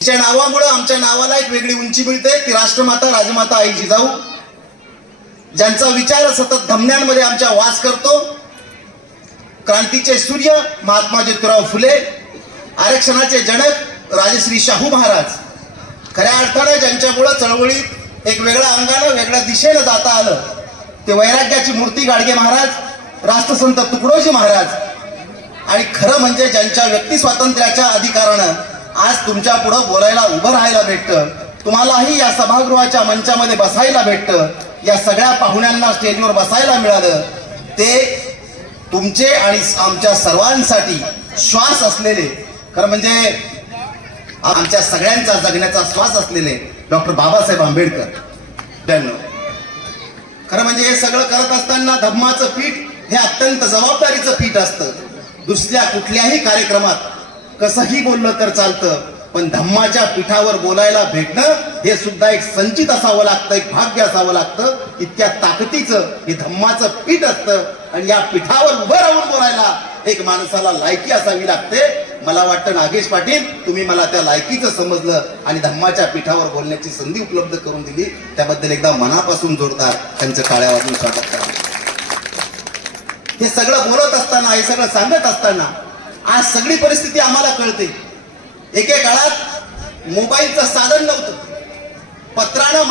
तिच्या नावामुळे आमच्या नावाला एक वेगळी उंची मिळते ती राष्ट्रमाता राजमाता आई जिजाऊ, ज्यांचा विचार सतत धमन्यांमध्ये आमच्या वास करतो. क्रांतीचे सूर्य महात्मा ज्योतिराव फुले, आरक्षणाचे जनक राजश्री शाहू महाराज, खऱ्या अर्थाने ज्यांच्यामुळे चळवळीत एक वेगळ्या अंगानं वेगळ्या दिशेनं जाता आलं ते वैराग्याची मूर्ती गाडगे महाराज, राष्ट्रसंत तुकडोजी महाराज. आणि खरं म्हणजे ज्यांच्या व्यक्ती स्वातंत्र्याच्या अधिकारानं आज तुमच्या पुढं बोलायला उभं राहायला भेटतं, तुम्हालाही या सभागृहाच्या मंचामध्ये बसायला भेटतं, या सगळ्या पाहुण्यांना स्टेजवर बसायला मिळालं, ते तुमचे आणि आमच्या सर्वांसाठी श्वास असलेले, खरं म्हणजे आमच्या सगळ्यांचा जगण्याचा श्वास असलेले डॉक्टर बाबासाहेब आंबेडकर. खरं म्हणजे हे सगळं करत असताना धम्माचं पीठ हे अत्यंत जबाबदारीचं पीठ असतं. दुसऱ्या कुठल्याही कार्यक्रमात कसंही बोललं तर चालतं, पण धम्माच्या पीठावर बोलायला भेटणं हे सुद्धा एक संचित असावं लागतं, एक भाग्य असावं लागतं. इतक्या ताकदीचं हे धम्माचं पीठ असतं आणि या पीठावर उभं राहून बोलायला एक माणसाला लायकी असावी लागते. मला वाटतं नागेश पाटील तुम्ही मला त्या लायकीचं समजलं आणि धम्माच्या पीठावर बोलण्याची संधी उपलब्ध करून दिली, त्याबद्दल एकदा मनापासून जोरदार त्यांचं टाळ्या वाजवून स्वागत करा. हे सगळं बोलत असताना, हे सगळं सांगत असताना आज सगळी परिस्थिती आम्हाला कळते. एके काळात मोबाईलचं साधन नव्हतं, पत्रानं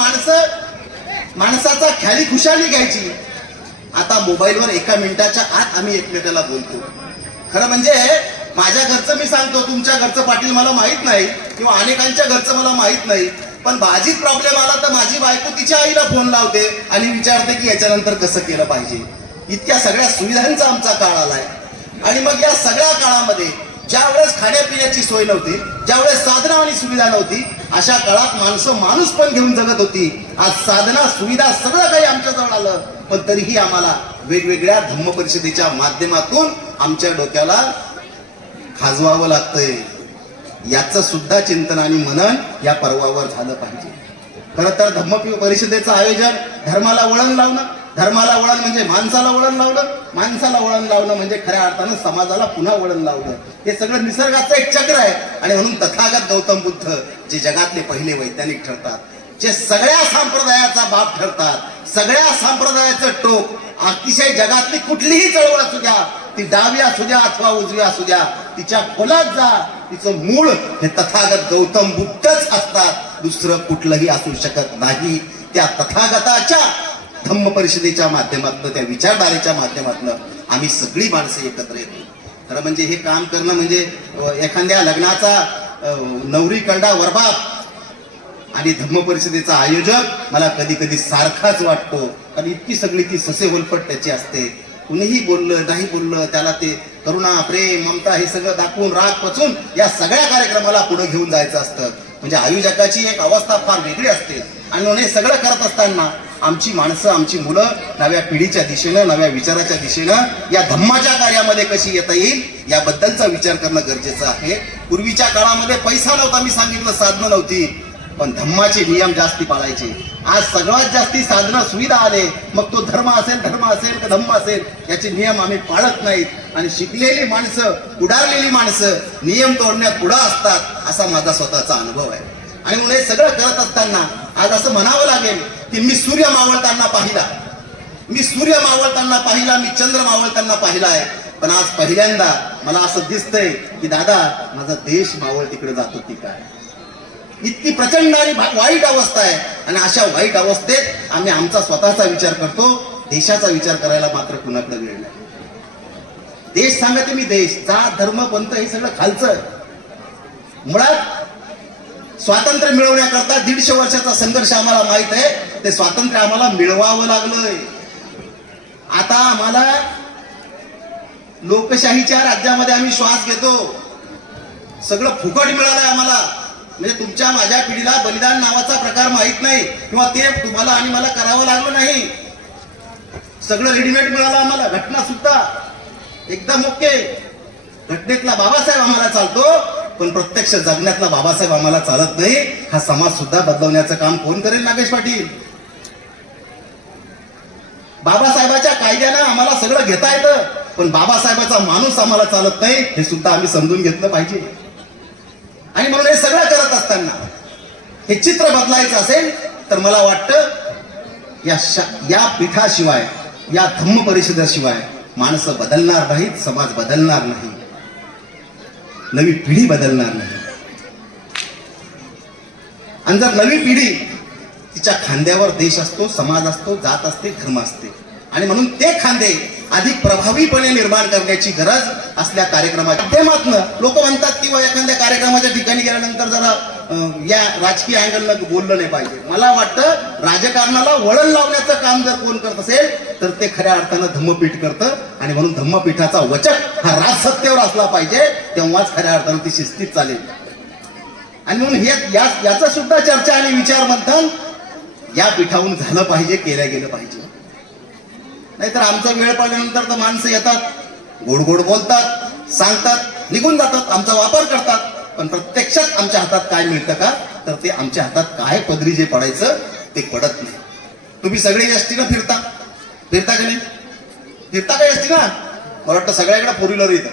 माणसाचा ख्याली खुशाली घ्यायची. आता मोबाईलवर एका मिनिटाच्या आत आम्ही एकमेकाला बोलतो. खरं म्हणजे माझ्या घरचं मी सांगतो, तुमच्या घरचं पाटील मला माहित नाही किंवा अनेकांच्या घरचं मला माहित नाही, पण भाजीत प्रॉब्लेम आला तर माझी बायको तिच्या आईला फोन लावते आणि विचारते की याच्यानंतर कसं केलं पाहिजे. इतक्या सगळ्या सुविधांचा आमचा काळ आलाय. आणि मग या सगळ्या काळामध्ये ज्या वेळेस खाण्यापिण्याची सोय नव्हती, ज्या वेळेस साधना आणि सुविधा नव्हती, अशा काळात माणूस पण घेऊन जगत होती. आज साधना सुविधा सगळं काही आमच्या जवळ आलं, पण तरीही आम्हाला वेगवेगळ्या धम्म परिषदेच्या माध्यमातून आमच्या डोक्याला खाजवावं लागतंय. याचं सुद्धा चिंतन आणि मनन या पर्वावर झालं पाहिजे. खरं तर धम्म परिषदेचं आयोजन धर्माला वळण लावणं, धर्माला वळण म्हणजे माणसाला वळण लावणं, माणसाला वळण लावणं म्हणजे खऱ्या अर्थानं समाजाला पुन्हा वळण लावणं, हे सगळं निसर्गाचं एक चक्र आहे. आणि म्हणून तथागत गौतम बुद्ध जे जगातले पहिले वैज्ञानिक ठरतात, जे सगळ्या संप्रदायाचा बाप ठरतात, सगळ्या संप्रदायाचं टोक, अतिशय जगातली कुठलीही चळवळ असू द्या, ती डावी असू द्या अथवा उजवी असू द्या, तिच्या खोलात जा, तिचं मूळ हे तथागत गौतम बुद्धच असतात, दुसरं कुठलंही असू शकत नाही. त्या तथागताच्या धम्म परिषदेच्या माध्यमातून, त्या विचारधारेच्या माध्यमातून आम्ही सगळी माणसं एकत्र येतो. खरं म्हणजे हे काम करणं म्हणजे एखाद्या लग्नाचा नवरी कंडा वरबाप आणि धम्म परिषदेचा आयोजक मला कधी कधी सारखाच वाटतो. आणि इतकी सगळी ती ससे वलपट त्याची असते. कुणीही बोललं नाही बोललं त्याला ते करुणा, प्रेम, ममता हे सगळं दाखवून राग पचून या सगळ्या कार्यक्रमाला पुढे घेऊन जायचं असतं. म्हणजे आयोजकाची एक अवस्था फार वेगळी असते. आणि म्हणून हे सगळं करत असताना आमची माणसं, आमची मुलं नव्या पिढीच्या दिशेनं, नव्या विचाराच्या दिशेनं या धम्माच्या कार्यामध्ये कशी येता येईल याबद्दलचा विचार करणं गरजेचं आहे. पूर्वीच्या काळामध्ये पैसा नव्हता, मी सांगितलं, साधनं नव्हती, पण धम्माचे नियम जास्ती पाळायचे. आज सगळ्यात जास्ती साधनं सुविधा आले, मग तो धर्म असेल का धम्म असेल, याचे नियम आम्ही पाळत नाहीत. आणि शिकलेली माणसं, उडारलेली माणसं नियम तोडण्यात पुढं असतात, असा माझा स्वतःचा अनुभव आहे. आणि म्हणून हे सगळं करत असताना आज असं म्हणावं लागेल की मी सूर्य मावळताना पाहिला, मी चंद्र मावळताना पाहिला आहे, पण आज पहिल्यांदा मला असं दिसतंय की दादा माझा देश मावळ तिकडे जातो की काय. इतकी प्रचंड आणि वाईट अवस्था आहे. आणि अशा वाईट अवस्थेत आम्ही आमचा स्वतःचा विचार करतो, देशाचा विचार करायला मात्र कुणाकडे वेळ नाही. देश सांगते मी, देश, जात, धर्म, पंथ हे सगळं खालचं. मुळात स्वातंत्र्य मिळवण्याकरता 150 वर्षाचा संघर्ष आम्हाला माहित आहे. ते स्वातंत्र्य आम्हाला मिळवावं लागलंय. आता आम्हाला लोकशाहीच्या राज्यामध्ये आम्ही श्वास घेतो, सगळं फुकट मिळालंय आम्हाला. म्हणजे तुमच्या माझ्या पिढीला बलिदान नावाचा प्रकार माहित नाही किंवा ते तुम्हाला आणि मला करावं लागलं नाही. सगळं रेडीमेड मिळालं आम्हाला. घटना सुद्धा एकदम ओके. घटनेतला बाबासाहेब आम्हाला चालतो, पण प्रत्यक्ष जगण्यातला बाबासाहेब आम्हाला चालत नाही. हा समाज सुद्धा बदलवण्याचं काम कोण करेल? नागेश पाटील. बाबासाहेबाच्या कायद्यानं आम्हाला सगळं घेता येतं, पण बाबासाहेबाचा माणूस आम्हाला चालत नाही, हे सुद्धा आम्ही समजून घेतलं पाहिजे. आणि म्हणून हे सगळं करत असताना हे चित्र बदलायचं असेल तर मला वाटतं या पीठाशिवाय, या धम्म परिषदेशिवाय माणसं बदलणार नाहीत, समाज बदलणार नाही, नवी पिढी बदलणार नाही. आणि जर नवी पिढी तिच्या खांद्यावर देश असतो, समाज असतो, जात असते, धर्म असते, आणि म्हणून ते खांदे अधिक प्रभावीपणे निर्माण करण्याची गरज असल्या कार्यक्रमाच्या माध्यमातून लोक म्हणतात किंवा एखाद्या कार्यक्रमाच्या ठिकाणी गेल्यानंतर जरा या राजकीय अँगलनं बोललं नाही पाहिजे. मला वाटतं राजकारणाला वळण लावण्याचं काम जर कोण करत असेल तर ते खऱ्या अर्थानं धम्मपीठ करतं, आणि म्हणून धम्मपीठाचा वचक हा राजसत्तेवर असला पाहिजे, तेव्हाच खऱ्या अर्थानं ती शिस्तीत चालेल. आणि म्हणून याचं सुद्धा चर्चा आणि विचार मंथन या पीठाहून झालं पाहिजे, केलं गेलं पाहिजे. नाहीतर आमचा वेळ पडल्यानंतर तर माणसं येतात, गोड गोड बोलतात, सांगतात, निघून जातात, आमचा वापर करतात, पण प्रत्यक्षात आमच्या हातात काय मिळतं का, तर ते आमच्या हातात काय पदरी जे पडायचं ते पडत नाही. तुम्ही सगळे एसटीनं फिरता का नाही? फिरता का एसटी ना? मला वाटतं सगळ्याकडे फोर व्हीलर येतं.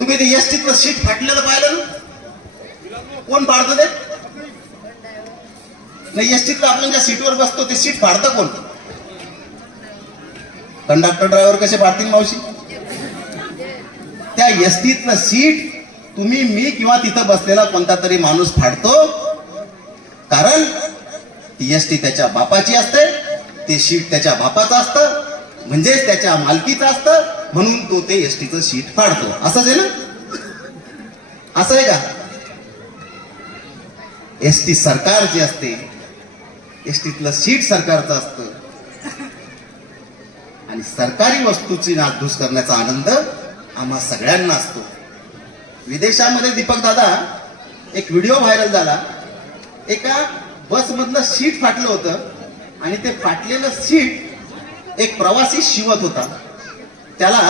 तुम्ही ते एसटीतलं सीट फाटलेलं पाहिलं ना? कोण पाडतं ते? नाही, एसटीतलं आपण ज्या सीटवर बसतो ते सीट फाडतं कोण? कंडक्टर ड्रायव्हर कसे पाडतील मावशी? त्या एसटीतलं सीट तुम्ही, मी किंवा तिथं बसलेला कोणता तरी माणूस फाडतो, कारण ती एसटी त्याच्या बापाची असते, ते सीट त्याच्या बापाचं असतं, म्हणजेच त्याच्या मालकीचं असतं, म्हणून तो ते एसटीचं सीट फाडतो. असंच आहे ना? असं आहे का? एसटी सरकारची असते, एसटीतलं सीट सरकारचं असतं, आणि सरकारी वस्तूची नासधूस करण्याचा आनंद आम्हा सगळ्यांना असतो. विदेशामध्ये दीपक दादा एक व्हिडिओ व्हायरल झाला, एका बसमधलं सीट फाटलं होतं आणि ते फाटलेलं सीट एक प्रवासी शिवत होता. त्याला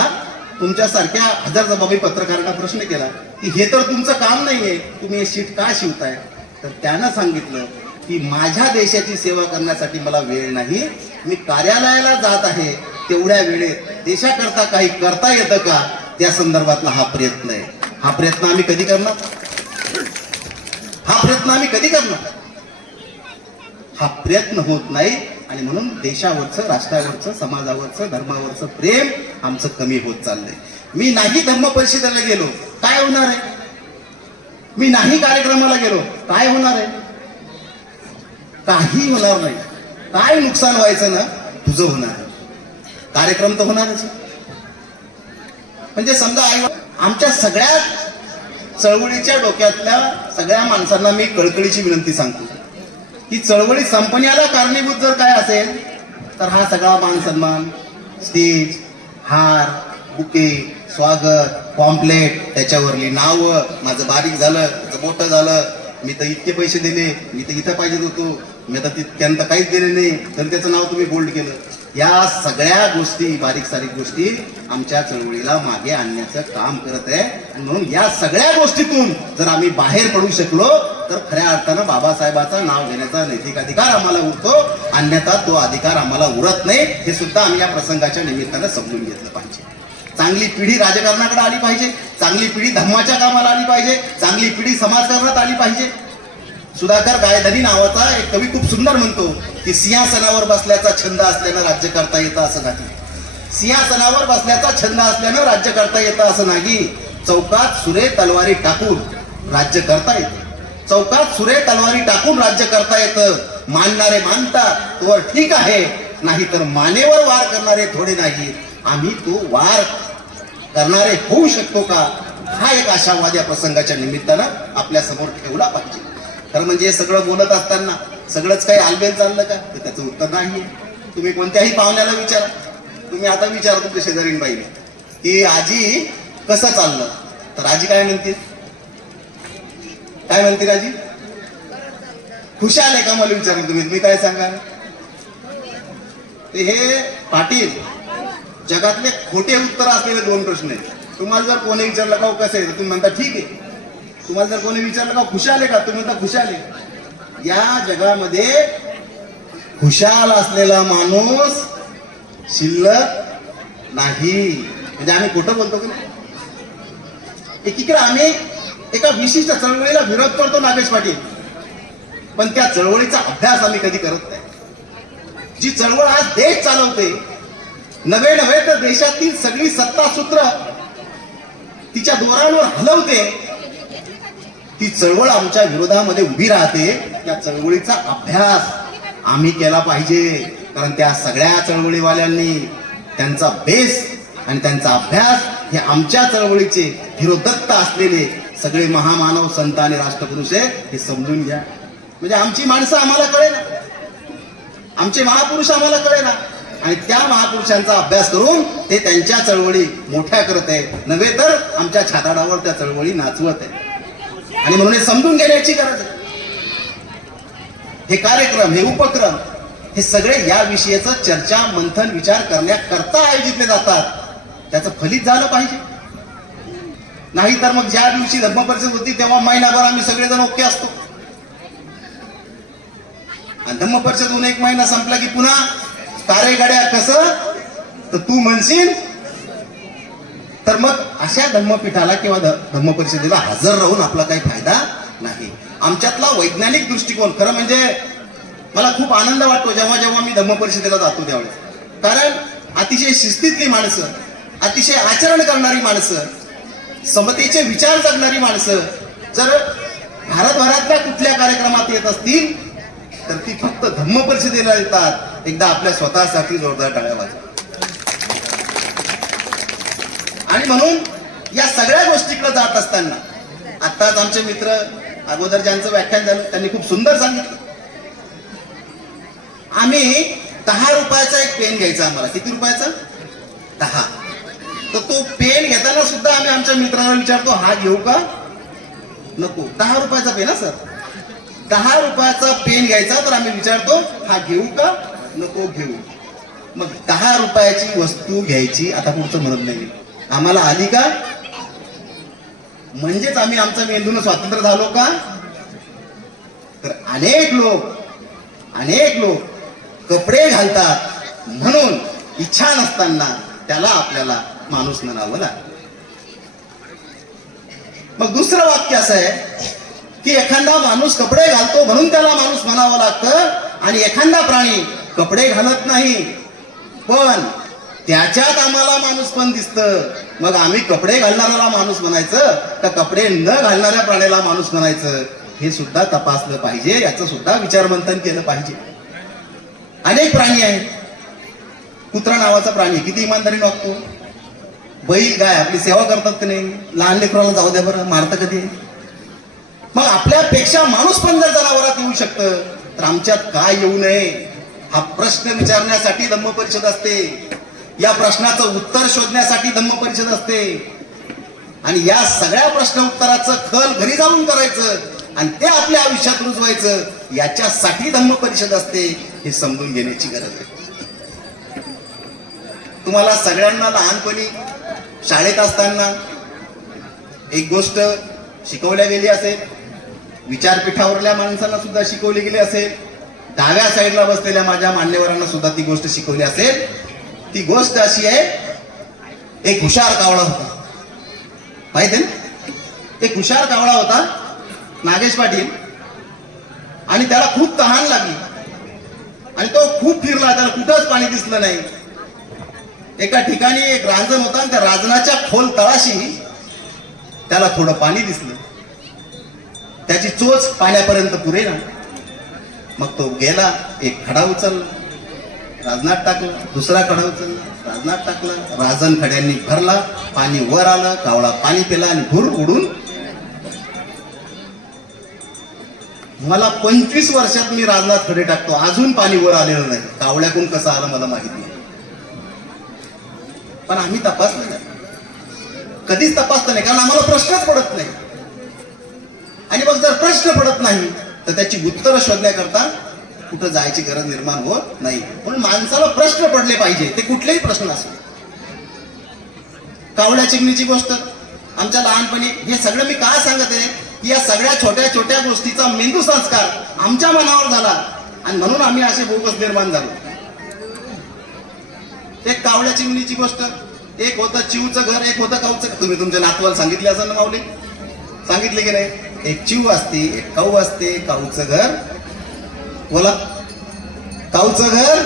तुमच्यासारख्या हजरजबाबी पत्रकारांना प्रश्न केला की हे तर तुमचं काम नाहीये, तुम्ही हे सीट का शिवताय? तर त्यानं सांगितलं की माझ्या देशाची सेवा करण्यासाठी मला वेळ नाही, मी कार्यालयाला जात आहे, तेवढ्या वेळेत देशाकरता काही करता येतं का, त्या संदर्भातला हा प्रयत्न आहे. हा प्रयत्न आम्ही कधी करणार? हा प्रयत्न होत नाही, आणि म्हणून देशावरचं, राष्ट्रावरचं, समाजावरचं, धर्मावरचं प्रेम आमचं कमी होत चाललंय. मी नाही धर्म परिषदेला गेलो, काय होणार आहे? मी नाही कार्यक्रमाला गेलो, काय होणार आहे? काही होणार नाही. काय नुकसान व्हायचं ना, तुझं होणार आहे. कार्यक्रम तर होणारच. म्हणजे समजा आमच्या सगळ्या चळवळीच्या डोक्यातल्या सगळ्या माणसांना मी कळकळीची विनंती सांगतो की चळवळी संपण्याला कारणीभूत जर काय असेल तर हा सगळा मान सन्मान, स्टेज, हार, बुके, स्वागत, पॉम्पलेट, त्याच्यावरली नावं, माझं बारीक झालं, त्याचं मोठं झालं, मी तर इतके पैसे दिले, मी तर इथं पाहिजे होतो, मी तर तितक्यांत काहीच दिले नाही, तर त्याचं नाव तुम्ही बोल्ड केलं. या सगळ्या गोष्टी, बारीक सारीक गोष्टी आमच्या चळवळीला मागे आणण्याचं काम करत आहे. आणि म्हणून या सगळ्या गोष्टीतून जर आम्ही बाहेर पडू शकलो तर खऱ्या अर्थानं बाबासाहेबाचं नाव घेण्याचा नैतिक अधिकार आम्हाला उरतो, अन्यथा तो अधिकार आम्हाला उरत नाही. हे सुद्धा आम्ही या प्रसंगाच्या निमित्तानं समजून घेतलं पाहिजे. चांगली पिढी राजकारणाकडे आली पाहिजे, चांगली पिढी धर्माच्या कामाला आली पाहिजे, चांगली पिढी समाजकारणात आली पाहिजे. सुधाकर गायधनी नावाचा एक कवी खूप सुंदर म्हणतो की सिंहासनावर बसल्याचा छंद असल्यानं राज्य करता येतं असं नाही. सिंहासनावर बसल्याचा छंद असल्यानं राज्य करता येतं असं नाही. चौकात सुरे तलवारी टाकून राज्य करता येतं. चौकात सुरे तलवारी टाकून राज्य करता येतं. मानणारे मानतात तोवर ठीक आहे, नाही तर मानेवर वार करणारे थोडे नाही. आम्ही तो वार करणारे होऊ शकतो का, हा एक आशावाद या प्रसंगाच्या निमित्तानं आपल्या समोर ठेवला पाहिजे. खरं म्हणजे सगळं बोलत असताना सगळंच काही आलबेल चाललं का, तर त्याचं उत्तर नाहीये. तुम्ही कोणत्याही पाहुण्याला विचारा, तुम्ही आता विचारा तुमच्या शेजारीन बाईने की आजी कसं चाललं, तर आजी काय म्हणते? काय म्हणते आजी? खुशाल आहे का मला विचारलं तुम्ही काय सांगा? हे पाटील जगातले खोटे उत्तर असलेले दोन प्रश्न आहेत. तुम्हाला जर कोणी विचारलं का कसं आहे, तुम्ही म्हणता ठीक आहे. तुम्हाला जर कोणी विचारलं का खुशाल आहे का, तुम्ही म्हणता खुशाल आहे. या जगामध्ये खुशाल असलेला माणूस शिल्लक नाही. म्हणजे आम्ही खोटं बोलतो की नाही? एकीकडे आम्ही एका विशिष्ट चळवळीला विरोध करतो नागेश पाटील, पण त्या चळवळीचा अभ्यास आम्ही कधी करत नाही. जी चळवळ आज देश चालवते, नव्हे तर देशातील सगळी सत्ता सूत्र तिच्या दोरांवर हलवते, ती चळवळ आमच्या विरोधामध्ये उभी राहते. त्या चळवळीचा अभ्यास आम्ही केला पाहिजे, कारण त्या सगळ्या चळवळीवाल्यांनी त्यांचा बेस आणि त्यांचा अभ्यास हे आमच्या चळवळीचे हिरोदत्त असलेले सगळे महामानव संत आणि राष्ट्रपुरुष आहे हे समजून घ्या. म्हणजे आमची माणसं आम्हाला कळेना, आमचे महापुरुष आम्हाला कळेना, आणि त्या महापुरुषांचा अभ्यास करून ते त्यांच्या चळवळी मोठ्या करत आहे, नव्हे तर आमच्या छाताडावर त्या चळवळी नाचवत आहे. आणि म्हणून हे समजून घेण्याची गरज आहे. हे कार्यक्रम, हे उपक्रम, हे सगळे या विषयाचं चर्चा मंथन विचार करण्याकरता आयोजितले जातात. त्याचं फलित झालं पाहिजे. नाही तर मग ज्या दिवशी धर्म परिषद होती तेव्हा महिनाभर आम्ही सगळेजण ओके असतो, आणि धम्म परिषद होऊन एक महिना संपला की पुन्हा कारे गाड्या कसं, तर तू म्हणशील तर मग अशा धम्मपीठाला किंवा धम्म परिषदेला हजर राहून आपला काही फायदा नाही. आमच्यातला वैज्ञानिक दृष्टिकोन, खरं म्हणजे मला खूप आनंद वाटतो जेव्हा जेव्हा मी धम्म परिषदेला जातो त्यावेळेस, कारण अतिशय शिस्तीतली माणसं, अतिशय आचरण करणारी माणसं, समतेचे विचार जगणारी माणसं जर भारतभरातल्या कुठल्या कार्यक्रमात येत असतील तर ती फक्त धम्म परिषदेला येतात. एकदा आपल्या स्वतःसाठी जोरदार टाळ्या वाजवा. आणि म्हणून या सगळ्या गोष्टीकडे जात असताना आत्ताच आमचे मित्र अगोदर ज्यांचं व्याख्यान झालं त्यांनी खूप सुंदर सांगितलं. आम्ही 10 रुपयाचा एक पेन घ्यायचा, आम्हाला किती रुपयाचा? 10. तर तो पेन घेताना सुद्धा आम्ही आमच्या मित्रांना विचारतो, हा घेऊ का नको? 10 रुपयाचा पेन हा सर, 10 रुपयाचा पेन घ्यायचा तर आम्ही विचारतो, हा घेऊ का नको घेऊ? मग 10 रुपयाची वस्तू घ्यायची, आता पुढचं म्हणत नाही, आम्हाला आली का? म्हणजेच आम्ही आमचं मेंदून स्वतंत्र झालो का? तर अनेक लोक कपडे घालतात म्हणून इच्छा नसताना त्याला आपल्याला माणूस म्हणावं लागतं. मग दुसरं वाक्य असं आहे की एखादा माणूस कपडे घालतो म्हणून त्याला माणूस म्हणावं लागतं, आणि एखादा प्राणी कपडे घालत नाही पण त्याच्यात आम्हाला माणूस पण दिसतं, मग आम्ही कपडे घालणाऱ्याला माणूस म्हणायचं का कपडे न घालणाऱ्या प्राण्याला माणूस म्हणायचं? हे सुद्धा तपासलं पाहिजे, याचं सुद्धा विचारमंथन केलं पाहिजे. अनेक प्राणी आहेत. कुत्रा नावाचा प्राणी किती इमानदारी वागतो. बैल गाय आपली सेवा करतात की नाही? लहान लेकराला जाऊ द्या बरं, मारतं कधी? मग आपल्यापेक्षा माणूस पण जर जनावरात येऊ शकतं तर आमच्यात काय येऊ नये? हा प्रश्न विचारण्यासाठी धम्म परिषद असते, या प्रश्नाचं उत्तर शोधण्यासाठी धम्म परिषद असते, आणि या सगळ्या प्रश्न उत्तराचं खल घरी जाऊन करायचं आणि ते आपल्या आयुष्यात रुजवायचं, याच्यासाठी धम्म परिषद असते. हे समजून घेण्याची गरज आहे. तुम्हाला सगळ्यांना लहानपणी शाळेत असताना एक गोष्ट शिकवल्या गेली असेल, विचारपीठावरल्या माणसांना सुद्धा शिकवली गेली असेल, डाव्या साईडला बसलेल्या माझ्या मान्यवरांना सुद्धा ती गोष्ट शिकवली असेल. ती गोष्ट अशी आहे, एक हुशार कावळा होता, माहिती ना? एक हुशार कावळा होता नागेश पाटील, आणि त्याला खूप तहान लागली आणि तो खूप फिरला, त्याला कुठंच पाणी दिसलं नाही. एका ठिकाणी एक रांजण होता आणि त्या रांजणाच्या खोल तळाशी त्याला थोडं पाणी दिसलं. त्याची चोच पाण्यापर्यंत पुरेना. मग तो गेला, एक खडा उचलला, राजनात टाकला, दुसरा खडा उचलला, राजनात टाकला, राजन खड्यांनी भरला, पाणी वर आलं, कावळा पाणी पिला आणि भूर उडून. मला 25 वर्षात मी राजनात खडे टाकतो, अजून पाणी वर आलेलं नाही. कावळ्याकडून कसं आलं मला माहिती नाही, पण आम्ही तपासलं नाही, कधीच तपासलं नाही, कारण आम्हाला प्रश्नच पडत नाही. आणि मग जर प्रश्न पडत नाही तर त्याची उत्तरं शोधण्याकरता कुठं जायची गरज निर्माण होत नाही. म्हणून माणसाला प्रश्न पडले पाहिजे, ते कुठलेही प्रश्न असो. कावळ्या चिमणीची गोष्ट आमच्या लहानपणी, हे सगळं मी काय सांगत आहे की या सगळ्या छोट्या छोट्या गोष्टीचा मेंदू संस्कार आमच्या मनावर झाला आणि म्हणून आम्ही असे बोगस निर्माण झालो. एक कावळ्या चिमणीची गोष्ट, एक होतं चिवचं घर, एक होतं काऊचं. तुम्ही तुमच्या नातवाला सांगितले असं ना माऊली, सांगितले की नाही? एक चिव असते, एक काऊ असते. काऊचं घर, बोला, काऊचं घर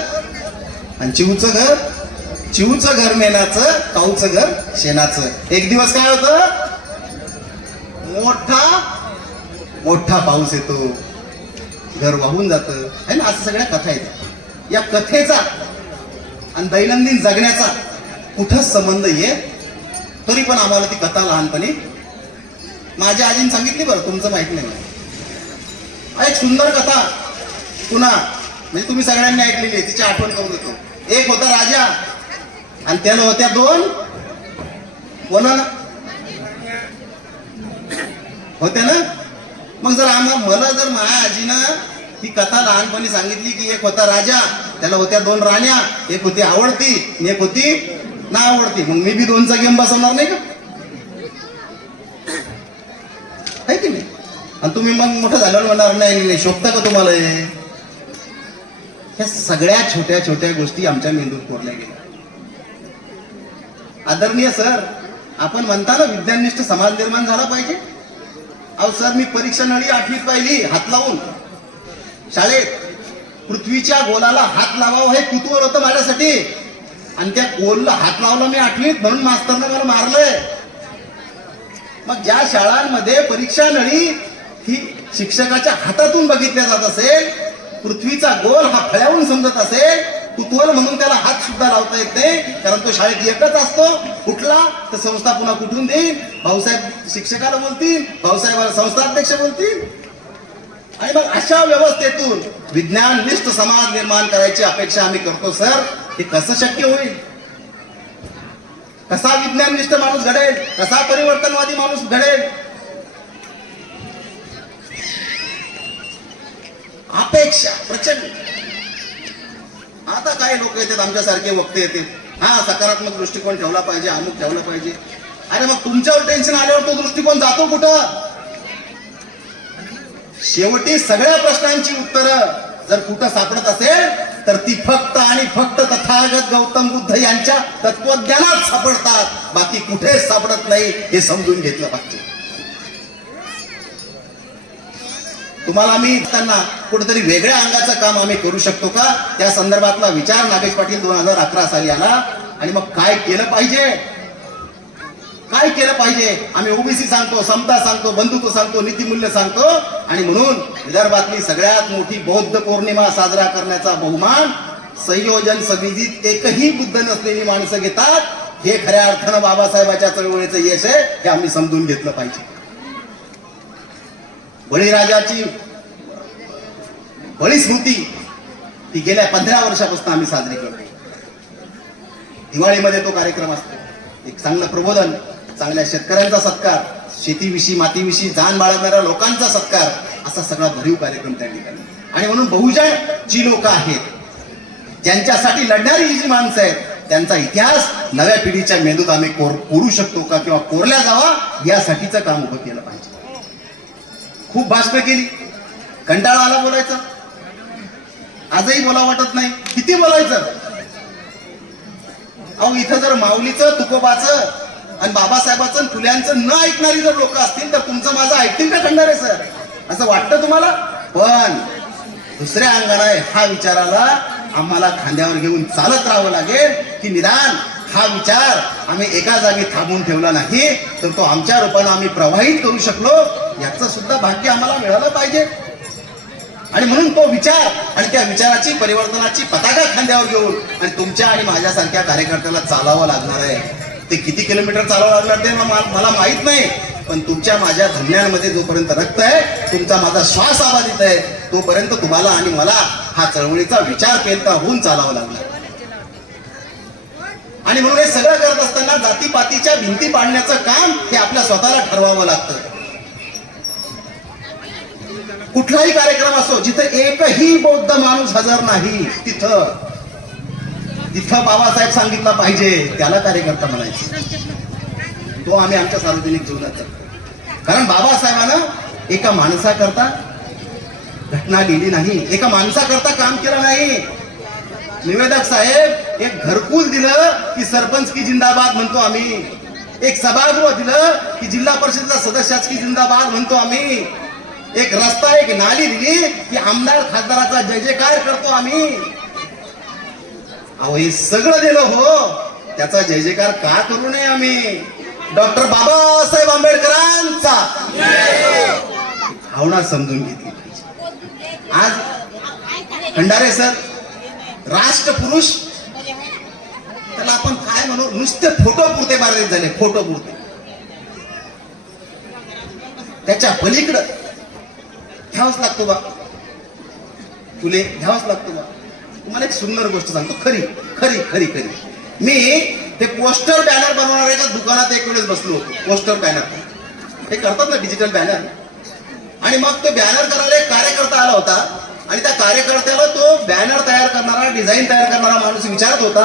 आणि चिवचं घर. चिवचं घर मेनाचं, काऊचं घर शेणाचं. एक दिवस काय होतं, मोठा पाऊस येतो, घर वाहून जातं है ना. असं सगळ्या कथा येतात. या कथेचा आणि दैनंदिन जगण्याचा कुठंच संबंध येत, तरी पण आम्हाला ती कथा लहानपणी माझ्या आजीने सांगितली. बरं, तुमचं माहित नाही. एक सुंदर कथा पुन्हा, म्हणजे तुम्ही सगळ्यांनी ऐकलेली आहे, तिची आठवण करून देतो. एक होता राजा आणि त्याला होत्या दोन, बोला ना, होत्या ना. मग जर मला जर माझ्या आजीनं ही कथा लहानपणी सांगितली की एक होता राजा, त्याला होत्या दोन राण्या, एक होती आवडती आणि एक होती ना आवडती, मग मी बी दोनचा गेम बसवणार नाही का? आहे की नाही? आणि तुम्ही मग मोठं झाल्यावर म्हणणार नाही शोभतं का तुम्हाला हे? ह्या सगळ्या छोट्या छोट्या गोष्टी आमच्या मेंदूत कोरल्या गेल्या. आदरणीय सर, आपण म्हणता ना विज्ञाननिष्ठ समाज निर्माण झाला पाहिजे. अहो सर, मी परीक्षा नळी 8वीत पाहिली हात लावून शाळेत. पृथ्वीच्या गोलाला हात लावावं हे कुतूहल होतं माझ्यासाठी, आणि त्या गोलला हात लावला मी 8वीत, म्हणून मास्तरनं मला मारलंय. मग ज्या शाळांमध्ये परीक्षा नळी ही शिक्षकाच्या हातातून बघितल्या जात असेल, पृथ्वीचा गोल हा फळ्याहून समजत असेल, कुतूहल म्हणून त्याला हात सुद्धा लावता येत नाही, कारण तो शाळेत एकच असतो. कुठला तर संस्था पुन्हा कुठून देईल, भाऊसाहेब शिक्षकाला बोलतील, भाऊसाहेब संस्थाध्यक्ष बोलतील. आणि मग अशा व्यवस्थेतून विज्ञाननिष्ठ समाज निर्माण करायची अपेक्षा आम्ही करतो. सर, हे कसं शक्य होईल? कसा विज्ञाननिष्ठ माणूस घडेल? कसा परिवर्तनवादी माणूस घडेल? अपेक्षा प्रचंड. आता काय लोक येतात आमच्यासारखे वक्ते येते, हा सकारात्मक दृष्टिकोन ठेवला पाहिजे, अमुक ठेवला पाहिजे. अरे मग तुमच्यावर टेन्शन आल्यावर तो दृष्टिकोन जातो कुठं? शेवटी सगळ्या प्रश्नांची उत्तरं जर कुठं सापडत असेल तर ती फक्त आणि फक्त तथागत गौतम बुद्ध यांच्या तत्वज्ञानात सापडतात, बाकी कुठेच सापडत नाही. हे समजून घेतलं पाहिजे. तुम्हाला मी त्यांना कुठेतरी वेगळ्या अंगाचं काम आम्ही करू शकतो का, त्या संदर्भातला विचार नागेश पाटील 2011 साली आला. आणि मग काय केलं पाहिजे, काय केलं पाहिजे? आम्ही ओबीसी सांगतो, समता सांगतो, बंधुत्व सांगतो, नीतिमूल्य सांगतो. आणि म्हणून विदर्भातली सगळ्यात मोठी बौद्ध पौर्णिमा साजरा करण्याचा बहुमान संयोजन समितीत एकही बुद्ध नसलेली माणसं घेतात. हे खऱ्या अर्थानं बाबासाहेबांच्या चळवळीचं यश आहे, हे आम्ही समजून घेतलं पाहिजे. बळीराजाची बळी स्मृती ती गेल्या 15 वर्षापासून आम्ही साजरी करतो. दिवाळीमध्ये तो कार्यक्रम असतो. एक चांगलं प्रबोधन, चांगल्या शेतकऱ्यांचा सत्कार, शेतीविषयी मातीविषयी जाण बाळगणाऱ्या लोकांचा सत्कार, असा सगळा भरीव कार्यक्रम त्या ठिकाणी. आणि म्हणून बहुजन जी लोक आहेत, ज्यांच्यासाठी लढणारी जी माणसं आहेत, त्यांचा इतिहास नव्या पिढीच्या मेंदूत आम्ही कोरू शकतो का, किंवा कोरल्या जावा यासाठीचं काम उभं केलं पाहिजे. खूप भाषणं केली, कंटाळा आला बोलायचा, आजही बोला वाटत नाही. किती बोलायचं? अहो इथं जर माऊलीचं, तुकोबाचं आणि बाबासाहेबाचं फुल्यांचं न ऐकणारी जर लोक असतील तर तुमचं माझं ऐकतील का खंडारे सर? असं वाटतं तुम्हाला? पण दुसऱ्या अंगाने हा विचाराला आम्हाला खांद्यावर घेऊन चालत राहावं लागेल की निदान हा विचार आम्ही एका जागी थांबून ठेवला नाही तर तो आमच्या रूपाने आम्ही प्रवाहित करू शकलो, याचं सुद्धा भाग्य आम्हाला मिळालं पाहिजे. आणि म्हणून तो विचार आणि त्या विचाराची परिवर्तनाची पताका खांद्यावर घेऊन आणि तुमच्या आणि माझ्यासारख्या कार्यकर्त्याला चालावं लागणार आहे. ते किती किलोमीटर चालावं लागणार ते मला माहित नाही, पण तुमच्या माझ्या धमन्यांमध्ये जोपर्यंत रक्त आहे, तुमचा माझा श्वास आबाधित आहे, तोपर्यंत तुम्हाला आणि मला हा चळवळीचा विचार केंद्र होऊन चालावं लागणार. आणि म्हणून हे सगळं करत असताना जातीपातीच्या भिंती पाडण्याचं काम हे आपल्या स्वतःला ठरवावं लागतं. कुठलाही कार्यक्रम असो जिथे एकही बौद्ध माणूस हजर नाही, तिथं बाबासाहेब सांगितलं पाहिजे, त्याला कार्यकर्ता म्हणायचं. तो आम्ही आमच्या सार्वजनिक जीवनात करतो. कारण बाबासाहेबांना एका माणसाकरता घटना लिहिली नाही, एका माणसाकरता काम केलं नाही. निवेदक साहेब एक घरकुल दिलं की सरपंच की जिंदाबाद म्हणतो आम्ही. एक सभागृह दिलं की जिल्हा परिषदेचा सदस्याची जिंदाबाद म्हणतो आम्ही. एक रस्ता एक नाली दिली की आमदार खासदाराचा जय जयकार करतो आम्ही. अहो हे सगळं दिलं हो, त्याचा जय जयकार का करू नये आम्ही? डॉक्टर बाबासाहेब आंबेडकरांचा भावना समजून घेतली पाहिजे. आज खंडारे सर राष्ट्रपुरुष, त्याला आपण काय म्हणू, नुसते फोटो पुरते मारले झाले, फोटो पुरते. त्याच्या पलीकडं घ्यावंच लागतो बा, फुले घ्यावंच लागतो बा. तुम्हाला एक सुंदर गोष्ट सांगतो, खरी खरी खरी खरी. मी ते पोस्टर बॅनर बनवणाऱ्याच्या दुकानात एक वेळेस बसलो होतो. पोस्टर बॅनर हे करतात ना, डिजिटल बॅनर. आणि मग तो बॅनर करायला एक कार्यकर्ता आला होता आणि त्या कार्यकर्त्याला तो बॅनर तयार करणारा, डिझाईन तयार करणारा माणूस विचारत होता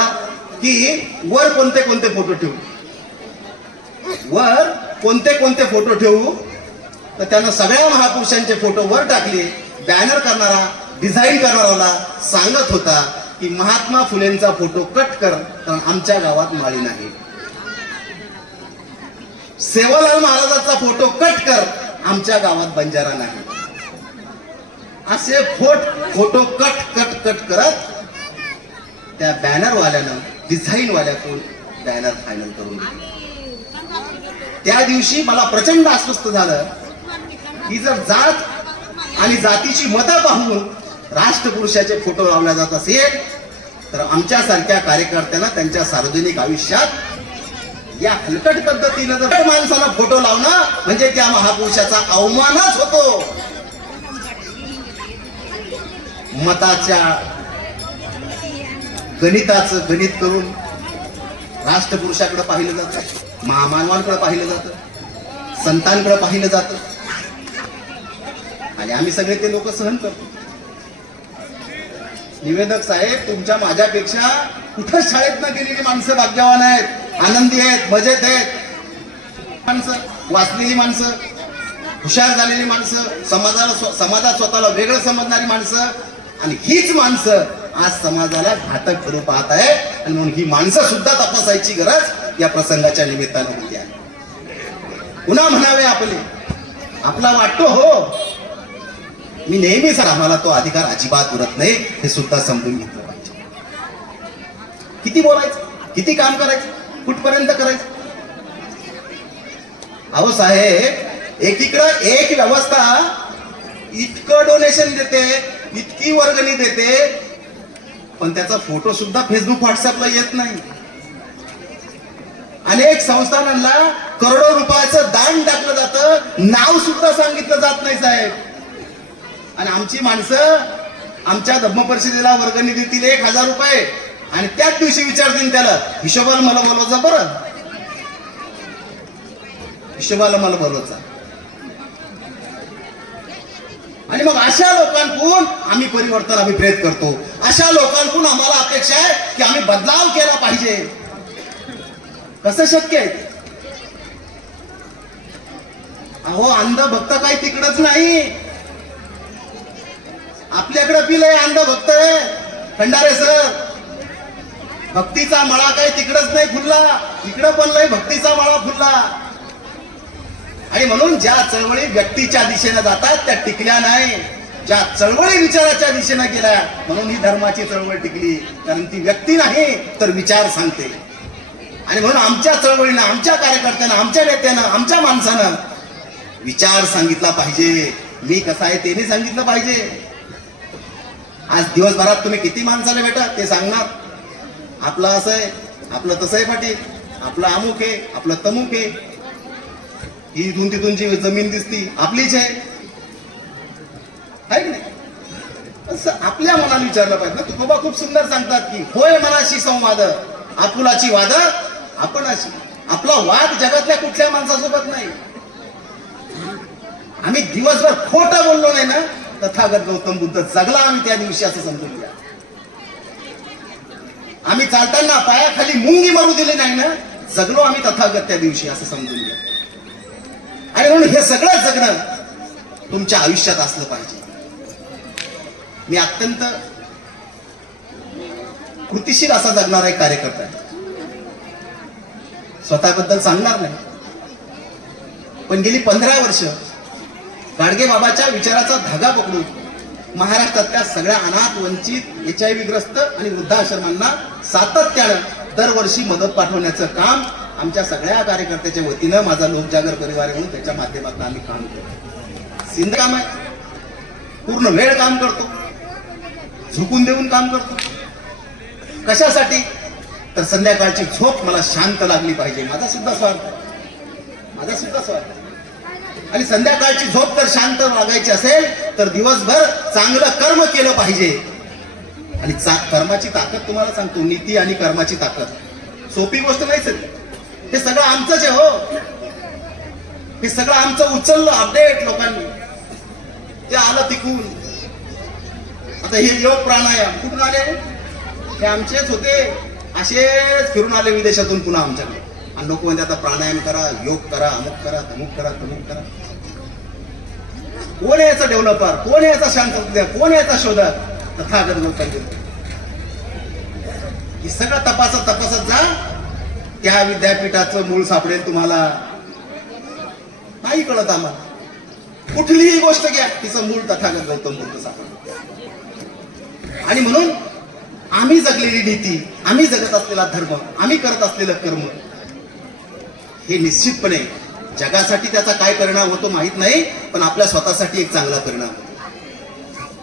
की वर कोणते कोणते फोटो ठेवू, वर कोणते कोणते फोटो ठेवू. तर त्यानं सगळ्या महापुरुषांचे फोटो वर टाकले. बॅनर करणारा, डिझाईन करणारा सांगत होता की महात्मा फुलेंचा फोटो कट कर, कारण आमच्या गावात माळी नाही. सेवालाल महाराजांचा फोटो कट कर, आमच्या गावात बंजारा नाही. असे फोटो कट कट कट करत त्या बॅनर वाल्यानं, डिझाईन वाल्याकडून बॅनर फायनल करून दिले. त्या दिवशी मला प्रचंड अस्वस्थ झालं की जर जात आणि जातीची मतं पाहून राष्ट्रपुरुषाचे फोटो लावले जात असेल तर आमच्यासारख्या कार्यकर्त्यांना त्यांच्या सार्वजनिक आयुष्यात या हलकट पद्धतीने जर माणसाला फोटो लावणं म्हणजे त्या महापुरुषाचा अवमानच होतो. मताच्या गणिताचं गणित करून राष्ट्रपुरुषाकडे पाहिलं जातं, महामानवांकडे पाहिलं जातं, संतांकडे पाहिलं जातं आणि आम्ही सगळे ते लोक सहन करतो. निवेदक साहेब, तुमच्या माझ्यापेक्षा कुठं शाळेत न गेलेली माणसं भाग्यवान आहेत, आनंदी आहेत, मजेत आहेत. माणसं वाचलेली माणसं, हुशार झालेली माणसं, समाजात स्वतःला वेगळं समजणारी माणसं, आणि हीच माणसं आज समाजाला घातक करून पाहत आहे. आणि म्हणून ही माणसं सुद्धा तपासायची गरज या प्रसंगाच्या निमित्तानं होती आहे. पुन्हा म्हणावे आपले, आपला वाटतो हो, मी नेहमीच आम्हाला तो अधिकार अजिबात उरत नाही, हे सुद्धा समजून घेतलं पाहिजे. किती बोलायचं, किती काम करायचं, कुठपर्यंत करायचं? अहो साहेब, एकीकडं एक व्यवस्था इतकं डोनेशन देते, इतकी वर्गणी देते, पण त्याचा फोटो सुद्धा फेसबुक व्हॉट्सअपला येत नाही. अनेक संस्थानांना करोडो रुपयाचं दान टाकलं जातं, नाव सुद्धा सांगितलं जात नाही साहेब. आणि आमची माणसं आमच्या धम्म परिषदेला वर्गणी देतील 1000 रुपये आणि त्याच दिवशी विचारतील त्याला, हिशोबाला मला बोलवायचा, बरं हिशोबाला मला बोलवायचा. आणि मग अशा लोकांकडून आम्ही परिवर्तन अभिप्रेत करतो. अशा लोकांकडून आम्हाला अपेक्षा आहे की आम्ही बदलाव केला पाहिजे. कसं शक्य आहे? अहो, अंध भक्त काही तिकडच नाही, आपल्याकडे पिलंय अंध भक्त आहे. खंडारे सर, भक्तीचा मळा काही तिकडच नाही फुलला, इकडं पण नाही भक्तीचा मळा फुलला. आणि म्हणून ज्या चळवळी व्यक्तीच्या दिशेने जातात त्या टिकल्या नाही, ज्या चळवळी विचाराच्या दिशेने गेल्या म्हणून ही धर्माची चळवळ टिकली. कारण ती व्यक्ती नाही तर विचार सांगते. आणि म्हणून आमच्या चळवळीनं, आमच्या कार्यकर्त्यांना, आमच्या नेत्यानं, आमच्या माणसानं विचार सांगितला पाहिजे. मी कसा आहे ते सांगितलं पाहिजे. आज दिवसभरात तुम्ही किती माणसाला भेटा ते सांगणार. आपलं असं आहे, आपलं तसं आहे पाटील, आपलं अमुक आहे, आपलं तमुक आहे, ही इथून तिथून जी जमीन दिसती आपलीच आहे की नाही? असं आपल्या मनाला विचारलं पाहिजे ना. तुकोबा खूप सुंदर सांगतात की होय मनाशी संवाद, आपुलाची वाद आपणाशी. आपला वाद जगातल्या कुठल्या माणसासोबत नाही. आम्ही दिवसभर खोटं बोललो नाही ना, तथागत गौतम बुद्ध जगला आम्ही त्या दिवशी, असं समजून घ्या. आम्ही चालताना पायाखाली मुंगी मारू दिली नाही ना, जगलो आम्ही तथागत त्या दिवशी, असं समजून घ्या. आणि म्हणून हे सगळं जगणं तुमच्या आयुष्यात असलं पाहिजे. मी अत्यंत कृतिशील असा जगणारा एक कार्यकर्ता आहे. स्वतःबद्दल सांगणार नाही, पण गेली 15 वर्ष गाडगे बाबाच्या विचाराचा धागा पकडून महाराष्ट्रातल्या सगळ्या अनाथ, वंचित, HIV ग्रस्त आणि वृद्धाश्रमांना सातत्यानं दरवर्षी मदत पाठवण्याचं काम आमच्या सगळ्या कार्यकर्त्याच्या वतीनं, माझा लोकजागर परिवार म्हणून त्याच्या माध्यमातून आम्ही काम करतो. सिंध काम आहे, पूर्ण वेळ काम करतो, झुकून देऊन काम करतो. कशासाठी? तर संध्याकाळची झोप मला शांत लागली पाहिजे, माझा सुद्धा स्वार्थ, माझा सुद्धा स्वार्थ. आणि संध्याकाळची झोप जर शांत वागायची असेल तर दिवसभर चांगलं कर्म केलं पाहिजे. आणि कर्माची ताकद तुम्हाला सांगतो, नीती आणि कर्माची ताकद सोपी गोष्ट नाहीच. हे सगळं आमचंच आहे हो, हे सगळं आमचं उचललं अपडेट लोकांनी, ते आलं तिकून. आता हे योग प्राणायाम कुठून आले? हे आमचेच होते, असेच फिरून आले विदेशातून पुन्हा आमच्याकडे. आणि लोक म्हणते आता प्राणायाम करा, योग करा, अमुक करा, तमुक करा, तमुक करा. कोण याचा डेव्हलपर, कोण याचा शांत, कोण याचा शोधक? तथागत गौतम बुद्ध. हे सगळं तपासत जा, त्या विद्यापीठाचं मूळ सापडेल तुम्हाला. नाही कळत आम्हाला, कुठलीही गोष्ट घ्या तिचं मूळ तथागत गौतम बुद्ध सापडेल. आणि म्हणून आम्ही जगलेली नीती, आम्ही जगत असलेला धर्म, आम्ही करत असलेलं कर्म हे निश्चितपणे जगासाठी त्याचा काय परिणाम होतो माहित नाही, पण आपल्या स्वतःसाठी एक चांगला परिणाम होतो.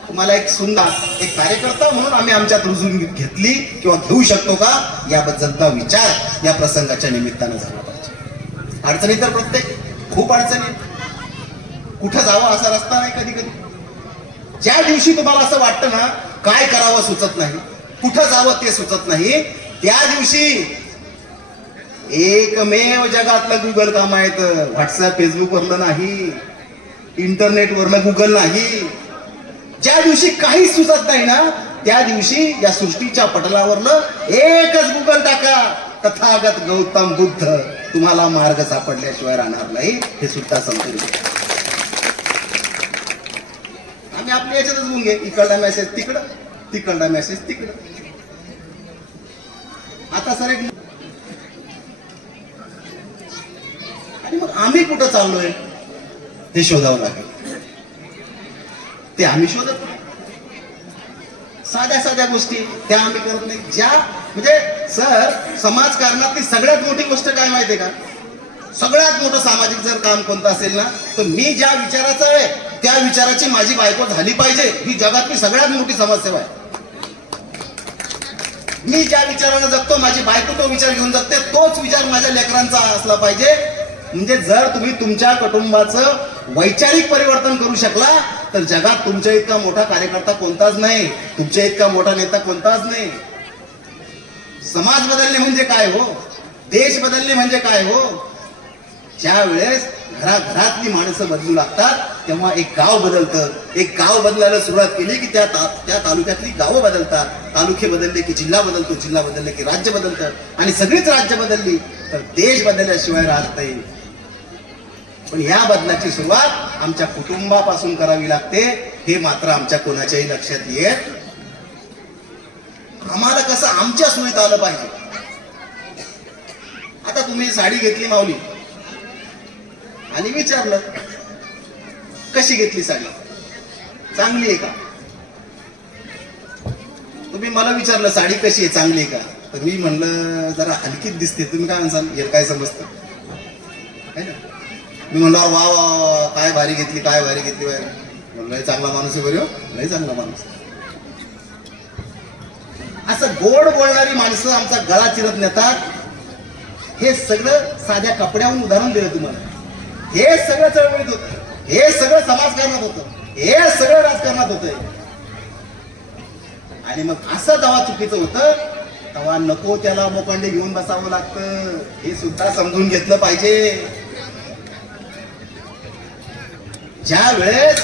तुम्हाला एक सुंदर एक कार्यकर्ता म्हणून आम्ही आमच्यात रुजून घेतली किंवा घेऊ शकतो का याबद्दलचा विचार या प्रसंगाच्या निमित्तानं झाला पाहिजे. अडचणी तर प्रत्येक, खूप अडचणी, कुठं जावं असा रस्ता नाही. कधी कधी ज्या दिवशी तुम्हाला असं वाटतं ना काय करावं सुचत नाही, कुठं जावं ते सुचत नाही, त्या दिवशी एकमेव जगातलं गुगल काम आहे. व्हॉट्सअप, फेसबुक वरलं नाही, इंटरनेट वरलं गुगल नाही. ज्या दिवशी काहीच सुचत नाही ना त्या दिवशी या सृष्टीच्या पटलावरलं एकच गुगल टाका, तथागत गौतम बुद्ध, तुम्हाला मार्ग सापडल्याशिवाय राहणार नाही. हे सुद्धा समजून घ्या. आम्ही आपल्या याच्यातच घेऊन घे, इकडला मेसेज तिकडं, तिकडला मेसेज तिकडं. आता सर एक, आणि मग आम्ही कुठं चाललोय ते शोधावं लागेल. ते आम्ही शोधत नाही. साध्या साध्या गोष्टी त्या आम्ही करत नाही. ज्या म्हणजे सर समाजकारणातली सगळ्यात मोठी गोष्ट काय माहितीये का? सगळ्यात मोठं सामाजिक जर काम कोणतं असेल ना तर मी ज्या विचाराचा आहे त्या विचाराची माझी बायको झाली पाहिजे, ही जगातली सगळ्यात मोठी समाजसेवा आहे. मी ज्या विचारानं जगतो माझी बायको तो विचार घेऊन जगते, तोच विचार माझ्या लेकरांचा असला पाहिजे. म्हणजे जर तुम्ही तुमच्या कुटुंबाचं वैचारिक परिवर्तन करू शकला तर जगात तुमच्या इतका मोठा कार्यकर्ता कोणताच नाही, तुमच्या इतका मोठा नेता कोणताच नाही. समाज बदलणे म्हणजे काय हो, देश बदलणे म्हणजे काय हो? ज्या वेळेस घराघरातली माणसं बदलू लागतात तेव्हा एक गाव बदलतं. एक गाव बदलायला सुरुवात केली की त्या तालुक्यातली गावं बदलतात, तालुके बदलले की जिल्हा बदलतो, जिल्हा बदलले की राज्य बदलतं, आणि सगळीच राज्य बदलली तर देश बदलल्याशिवाय राहत नाही. पण या बदलाची सुरुवात आमच्या कुटुंबापासून करावी लागते, हे मात्र आमच्या कोणाच्याही लक्षात येत. आम्हाला कसं आमच्या सोयीत आलं पाहिजे. आता तुम्ही साडी घेतली माऊली आणि विचारलं कशी घेतली साडी, चांगली आहे का? तुम्ही मला विचारलं साडी कशी आहे, चांगली आहे का? तर मी म्हणलं जरा हलकीच दिसते. तुम्ही काय म्हणसाल, हे काय समजतं? मी म्हणलं वा वा काय भारी घेतली, काय भारी घेतली. म्हणलं चांगला माणूस आहे बरं, नाही चांगला माणूस. असं गोड बोलणारी माणसं आमचा गळा चिरत नेतात. हे सगळं साध्या कपड्यावरून उदाहरण दिलं तुम्हाला. हे सगळं चळवळीत होतं, हे सगळं समाजकारणात होतं, हे सगळं राजकारणात होतंय. आणि मग असं जेव्हा चुकीचं होतं तेव्हा नको त्याला मोकांडे घेऊन बसावं लागतं. हे सुद्धा समजून घेतलं पाहिजे. ज्या वेळेस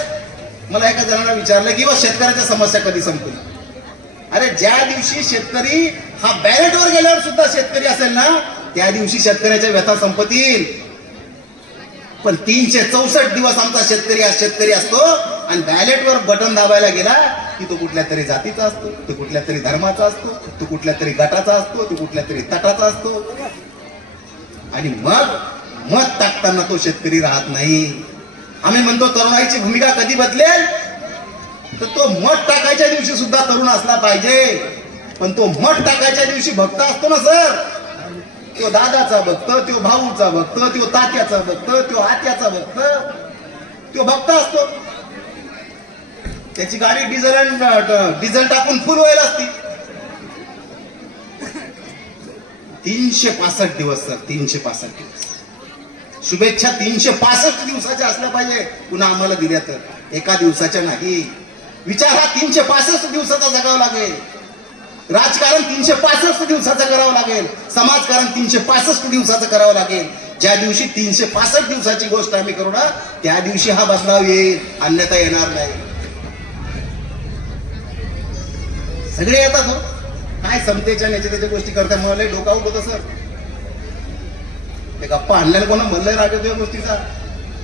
मला एका जणांना विचारलं की शेतकऱ्याच्या समस्या कधी संपतील, अरे ज्या दिवशी शेतकरी हा बॅलेटवर गेल्यावर सुद्धा शेतकरी असेल ना त्या दिवशी शेतकऱ्याच्या व्यथा संपतील. पण 364 दिवस आमचा शेतकरी असतो आणि बॅलेटवर बटन दाबायला गेला की तो कुठल्या तरी जातीचा असतो, तो कुठल्या तरी धर्माचा असतो, तो कुठल्या तरी गटाचा असतो, तो कुठल्या तरी तटाचा असतो. आणि मग मत टाकताना तो शेतकरी राहत नाही. आम्ही म्हणतो तरुणाईची भूमिका कधी बदलेल, तर तो मत टाकायच्या दिवशी सुद्धा तरुण असला पाहिजे. पण तो मत टाकायच्या दिवशी भक्त असतो ना सर, तो दादाचा भक्त, तो भाऊचा भक्त, तो तात्याचा भक्त, तो आत्याचा भक्त, तो भक्त असतो. त्याची गाडी डिझेल टाकून फुल व्हायला असती. 365 दिवस सर, 365 दिवस. शुभेच्छा 365 दिवसाच्या असल्या पाहिजे पुन्हा आम्हाला दिल्या तर, एका दिवसाच्या नाही. विचार हा 365 दिवसाचा जगावा लागेल. राजकारण 365 दिवसाचं करावं लागेल. समाजकारण 365 दिवसाचं करावं लागेल. ज्या दिवशी 365 दिवसाची गोष्ट आम्ही करू ना, त्या दिवशी हा बदलाव येईल, अन्यथा येणार नाही. सगळे येतात हो, काय समतेच्या त्याच्या गोष्टी करताय. मला डोका उठवतो सर, ते गप्पा आणल्याला कोणा म्हणलंय राग येतो या गोष्टीचा.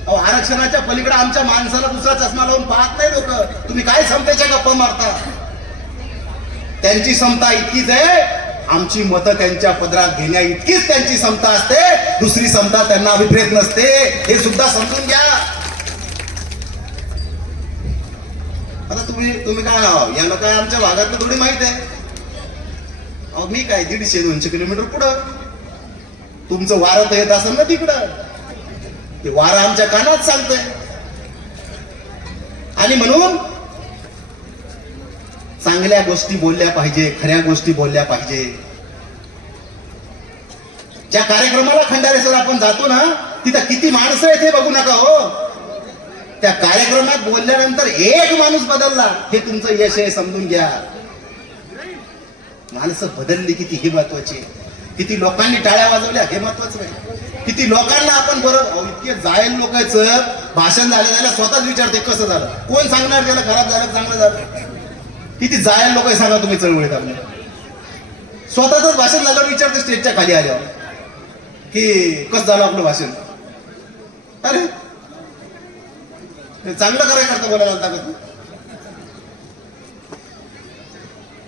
अहो आरक्षणाच्या पलीकडे आमच्या माणसाला दुसरा चष्मा लावून पाहत नाही लोक. तुम्ही काय समतेच्या गप्पा मारता. त्यांची समता इतकीच आहे, आमची मतं त्यांच्या पदरात घेण्या इतकीच त्यांची समता असते. दुसरी समता त्यांना अभिप्रेत नसते, हे सुद्धा समजून घ्या. आता तुम्ही काय याला काय आमच्या भागातलं थोडी माहित आहे. अहो मी काय 150-200 किलोमीटर पुढं, तुमचं वारं तर येत असेल ना तिकडं, ते वारं आमच्या कानात सांगतंय. आणि म्हणून चांगल्या गोष्टी बोलल्या पाहिजे, खऱ्या गोष्टी बोलल्या पाहिजे. ज्या कार्यक्रमाला खंडारे सर आपण जातो ना, तिथं किती माणसं आहेत हे बघू नका हो. त्या कार्यक्रमात बोलल्यानंतर एक माणूस बदलला, हे तुमचं यश आहे, समजून घ्या. माणसं बदलली किती हे महत्वाचे. किती लोकांनी टाळ्या वाजवल्या हे महत्वाचं नाही. किती लोकांना आपण बरं, इतके जायल लोकांचं भाषण झालं स्वतःच विचारते कसं झालं, कोण सांगणार त्याला खराब झालं चांगलं झालं. किती जायल लोक सांगा तुम्ही चळवळीत आपल्या. स्वतःच भाषण झाल्यावर विचारते स्टेजच्या खाली आल्यावर की कसं झालं आपलं भाषण. अरे चांगलं करायला करता बोलायला लागता.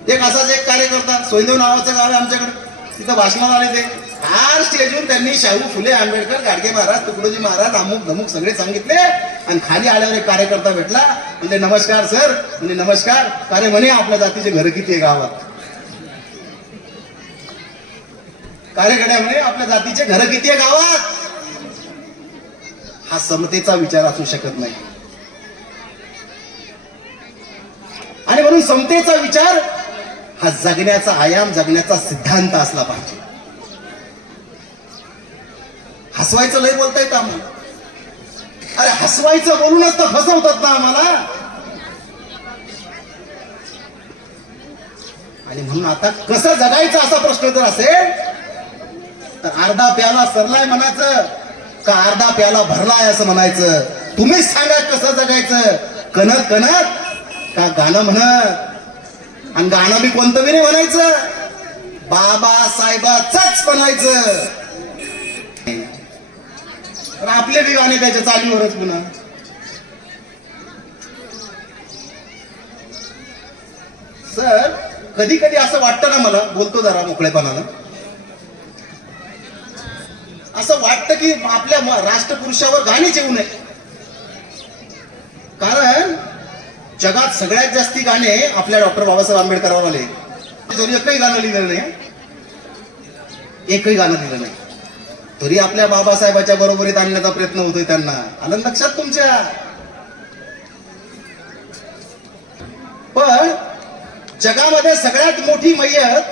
एक असाच एक कार्यकर्ता सोयदेव नावाचं गाव आहे आमच्याकडे, तिथं भाषणाला आले. ते हार स्टेजवर त्यांनी शाहू फुले, आंबेडकर, गाडगे महाराज, तुकडोजी महाराज, अमुक धमुक सगळे सांगितले. आणि खाली आल्यावर एक कार्यकर्ता भेटला, म्हणजे नमस्कार सर. म्हणजे नमस्कार. अरे म्हणे आपल्या जातीचे घर किती आहे गावात. कार्यकर्त्या म्हणे आपल्या जातीचे घर किती आहे गावात. हा समतेचा विचार असू शकत नाही. आणि म्हणून समतेचा विचार हा जगण्याचा आयाम, जगण्याचा सिद्धांत असला पाहिजे. हसवायचं लय बोलता येतं आम्हाला. अरे हसवायचं बोलूनच तर फसवतात ना आम्हाला. आणि म्हणून आता कसं जगायचं असा प्रश्न जर असेल तर अर्धा प्याला सरलाय म्हणायचं का अर्धा प्याला भरलाय असं म्हणायचं. तुम्हीच सांगा कसं जगायचं. कणत कणत का गाणं म्हणत. आणि गाणं बी कोणतं बी नाही म्हणायचं, बाबासाहेबाचंच म्हणायचं. आपले बी गाणे त्याच्या चालीवरच पुन्हा. सर कधी कधी असं वाटतं ना, मला बोलतो जरा मोकळेपणानं, असं वाटतं की आपल्या राष्ट्रपुरुषावर गाणीच येऊ नये. कारण जगात सगळ्यात जास्ती गाणे आपल्या डॉक्टर बाबासाहेब आंबेडकरांवर आले. एकही गाणं लिहिलं नाही, एकही गाणं लिहिलं नाही. तरी आपल्या बाबासाहेबाच्या बरोबरीत आणण्याचा प्रयत्न होतोय त्यांना. आलं लक्षात तुमच्या. पण जगामध्ये सगळ्यात मोठी मय्यत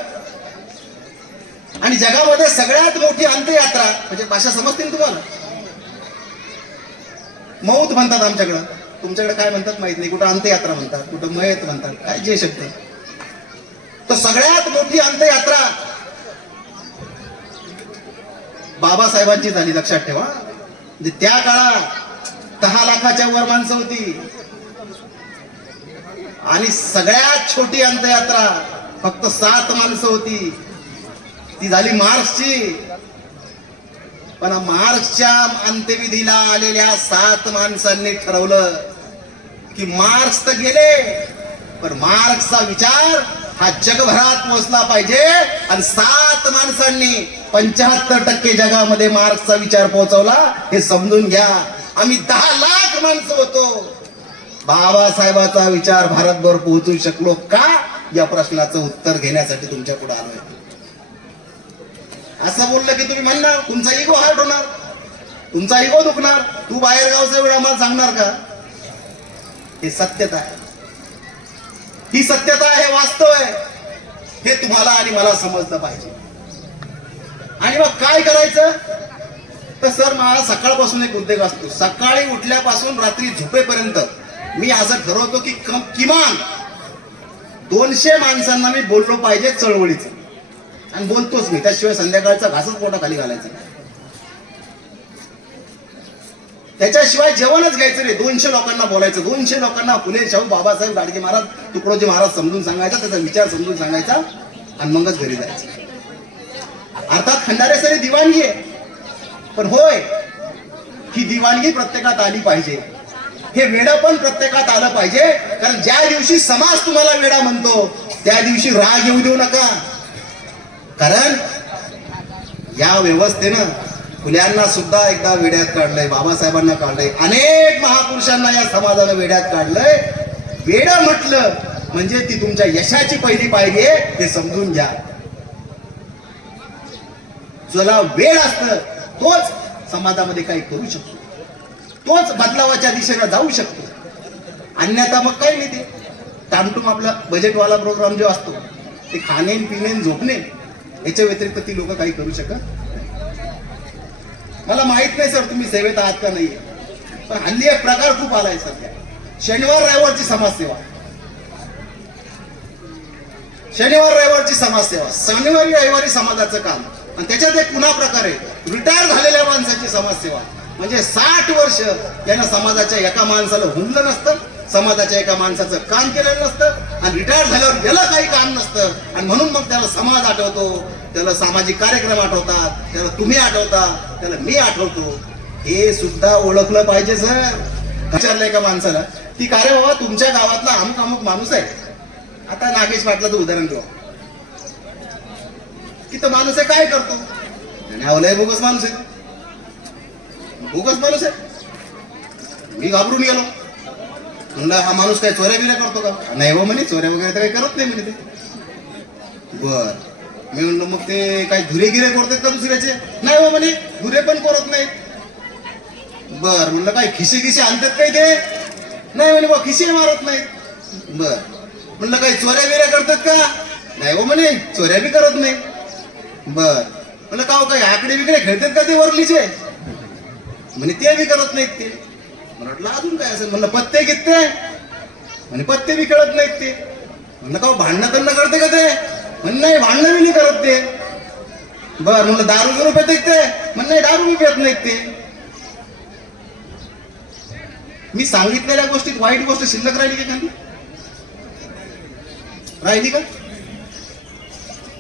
आणि जगामध्ये सगळ्यात मोठी अंत्ययात्रा म्हणजे भाषा समजतील तुम्हाला. मौत म्हणतात आमच्याकडं, तुमच्याकडे काय म्हणतात माहित नाही. कुठं अंत्ययात्रा म्हणतात, कुठं मयत म्हणतात, काय जे शब्द. तर सगळ्यात मोठी अंत्ययात्रा बाबासाहेबांची झाली, लक्षात ठेवा. म्हणजे त्या काळात 10 लाखाच्या वर माणसं होती. आणि सगळ्यात छोटी अंत्ययात्रा फक्त 7 माणसं होती, ती झाली मार्क्सची. पण मार्क्सच्या अंत्यविधीला आलेल्या 7 माणसांनी ठरवलं की मार्क्स तर गेले, पण मार्क्सचा विचार हा जगभरात पोहोचला पाहिजे आणि 7 माणसांनी 75% जगामध्ये मार्क्सचा विचार पोहोचवला हे समजून घ्या. आम्ही 10 लाख माणसं होतो. बाबासाहेबाचा विचार भारतभर पोहोचू शकलो का, या प्रश्नाचं उत्तर घेण्यासाठी तुमच्या पुढे आलोय. असं बोललं की तुम्ही म्हणणार तुमचा इगो हार्ट होणार, तुमचा इगो दुखणार, तू बाहेर गावचा वेळ आम्हाला सांगणार का. हे सत्यता आहे, ही सत्यता आहे, वास्तव आहे. हे तुम्हाला आणि मला समजलं पाहिजे. आणि मग काय करायचं तर सर मला सकाळपासून एक उद्योग असतो. सकाळी उठल्यापासून रात्री झोपेपर्यंत मी असं ठरवतो की किमान 200 माणसांना मी बोललो पाहिजे चळवळीचं, आणि बोलतोच मी. त्याशिवाय संध्याकाळचा घासच पोटा खाली घालायचा, त्याच्याशिवाय जेवणच घ्यायचं नाही. 200 लोकांना बोलायचं, 200 लोकांना फुले शाहू बाबासाहेब गाडगे महाराज तुकडोजी महाराज समजून सांगायचा, त्याचा विचार समजून सांगायचा, आणि मगच घरी जायचं. अर्थात खंडारे सरी दिवाणगी आहे, पण होय ही दिवाणगी प्रत्येकात आली पाहिजे. हे वेडा पण प्रत्येकात आलं पाहिजे. कारण ज्या दिवशी समाज तुम्हाला वेडा म्हणतो त्या दिवशी राग येऊ देऊ नका. कारण या व्यवस्थेनं फुल्यांना सुद्धा एकदा वेड्यात काढलंय, बाबासाहेबांना काढलंय, अनेक महापुरुषांना या समाजानं वेड्यात काढलंय. वेडा म्हटलं म्हणजे ती तुमच्या यशाची पहिली पायरी आहे, हे समजून घ्या. ज्याला वेळ असतं तोच समाजामध्ये काही करू शकतो, तोच बदलावाच्या दिशेने जाऊ शकतो. अन्यथा मग काही नाही, ते टामटूम आपला बजेटवाला प्रोग्राम जो असतो ते खाणे पिणे झोपणे याच्या व्यतिरिक्त ती लोक काही करू शकत. मला माहित नाही सर तुम्ही सेवेत आहात का नाही, पण हल्ली एक प्रकार खूप आलाय सध्या. शनिवार रविवारची समाजसेवा, शनिवार रविवारची समाजसेवा, शनिवारी रविवारी समाजाचं काम, आणि त्याच्यात एक पुन्हा प्रकार आहे रिटायर झालेल्या माणसाची समाजसेवा. म्हणजे 60 वर्ष यानं समाजाच्या एका माणसाला हुंडलं नसतं, समाजाच्या एका माणसाचं काम केलेलं नसतं, आणि रिटायर झाल्यावर याला काही काम नसतं, आणि म्हणून मग त्याला समाज आठवतो, त्याला सामाजिक कार्यक्रम आठवतात, त्याला तुम्ही आठवता, त्याला मी आठवतो. हे सुद्धा ओळखलं पाहिजे सर. विचारलंय एका माणसाला की का रे बाबा तुमच्या गावातला अमुक अमुक माणूस आहे, आता नागेश पाटलाचं उदाहरण घेऊ की तो माणूस आहे काय करतो, आणि बोगस माणूस आहे, बोगस माणूस आहे. मी घाबरून गेलो, म्हणलं हा माणूस काय चोऱ्या बिऱ्या करतो का. नाही हो म्हणे, चोऱ्या वगैरे तर काही करत नाही म्हणे ते. बर मी म्हणलं मग ते काही धुरे गिरे करतात का दुसऱ्याचे. नाही हो म्हणे, धुरे पण करत नाहीत. बर म्हणलं काय खिसे खिसे आणतात काही ते. नाही म्हणे बा खिसे मारत नाहीत. बर म्हणलं काही चोऱ्या बिऱ्या करतात का. नाही हो म्हणे, चोऱ्या बी करत नाही. बर म्हणलं का काही आकडे बिकडे खेळतात का ते वरलीचे. म्हणे ते बी करत नाहीत ते. म्हटलं अजून काय असेल. म्हणलं पत्ते घेते. म्हणे पत्ते बी खेळत नाहीत ते. म्हणलं का भांडणं करणं करते का ते. म्हण नाही भांडणं बी नाही करत ते. बर म्हणलं दारू बिरू पेते ते. म्हण नाही दारू बी पेत नाहीत ते. मी सांगितलेल्या गोष्टीत वाईट गोष्ट शिल्लक राहिली का खाली, राहिली का.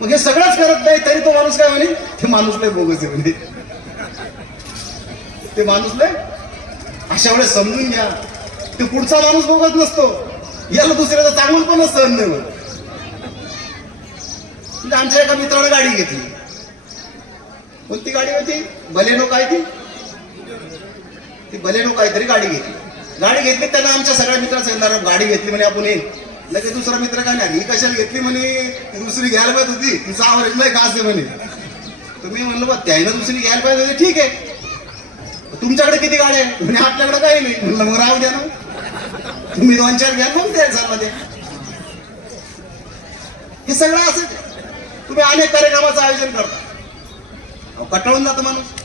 मग हे सगळंच करत नाही तरी तो माणूस काय म्हणे, ते माणूस लय बोगस आहे म्हणे, ते माणूस लय. अशा वेळेस समजून घ्या ते पुढचा माणूस बोगस नसतो, याला दुसऱ्याचा चांगलं पण सहन नाही होत. म्हणजे आमच्या एका मित्राने गाडी घेतली. कोणती गाडी होती, बलेनो काय ती बलेनो काहीतरी गाडी घेतली. गाडी घेतली त्यांना आमच्या सगळ्या मित्रांना सांगितलं गाडी घेतली म्हणे आपण येईल. लगेच दुसरा मित्र काय नाही, ही कशाला घेतली म्हणे, दुसरी घ्यायला पाहिजे होती, तिचा आवरेज नाही खास आहे म्हणे. तुम्ही म्हणलं बा त्यानं दुसरी घ्यायला पाहिजे होती, ठीक आहे. तुमच्याकडे किती गाड्या आहे म्हणजे आपल्याकडे काही नाही. म्हणलं मग राहू द्या ना, तुम्ही 2-4 घ्या मग द्या मध्ये. हे सगळं असं तुम्ही अनेक कार्यक्रमाचं आयोजन करता, कटाळून जातो माणूस.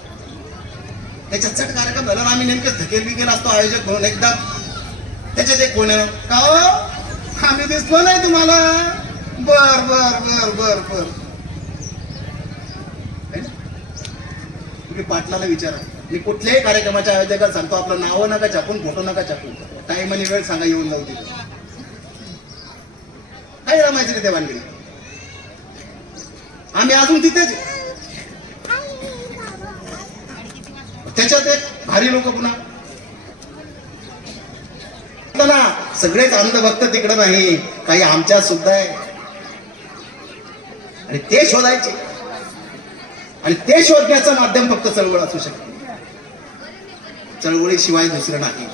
त्याच्यात चट कार्यक्रम झाला आम्ही नेमकं धकेल बिकेल असतो आयोजक म्हणून एकदम. त्याच्यात एक कोण का हो आम्ही दिसलो नाही तुम्हाला. बर बर बर बर बर तुम्ही पाटलाला विचारा. मी कुठल्याही कार्यक्रमाच्या आयोजकाला सांगतो आपलं नाव नका छापून, फोटो नका छापून, टाइम आणि वेळ सांगा येऊन जाऊ तिथे. काही रमायचं नाही त्या वानगिरी. आम्ही अजून तिथेच. त्याच्यात एक भारी लोक पुन्हा ना, सगळेच अंधभक्त तिकडे नाही, काही आमच्यात सुद्धा आहे. आणि ते शोधायचे, आणि ते शोधण्याचं माध्यम फक्त चळवळ असू शकते. चळवळीशिवाय दुसरं नाही.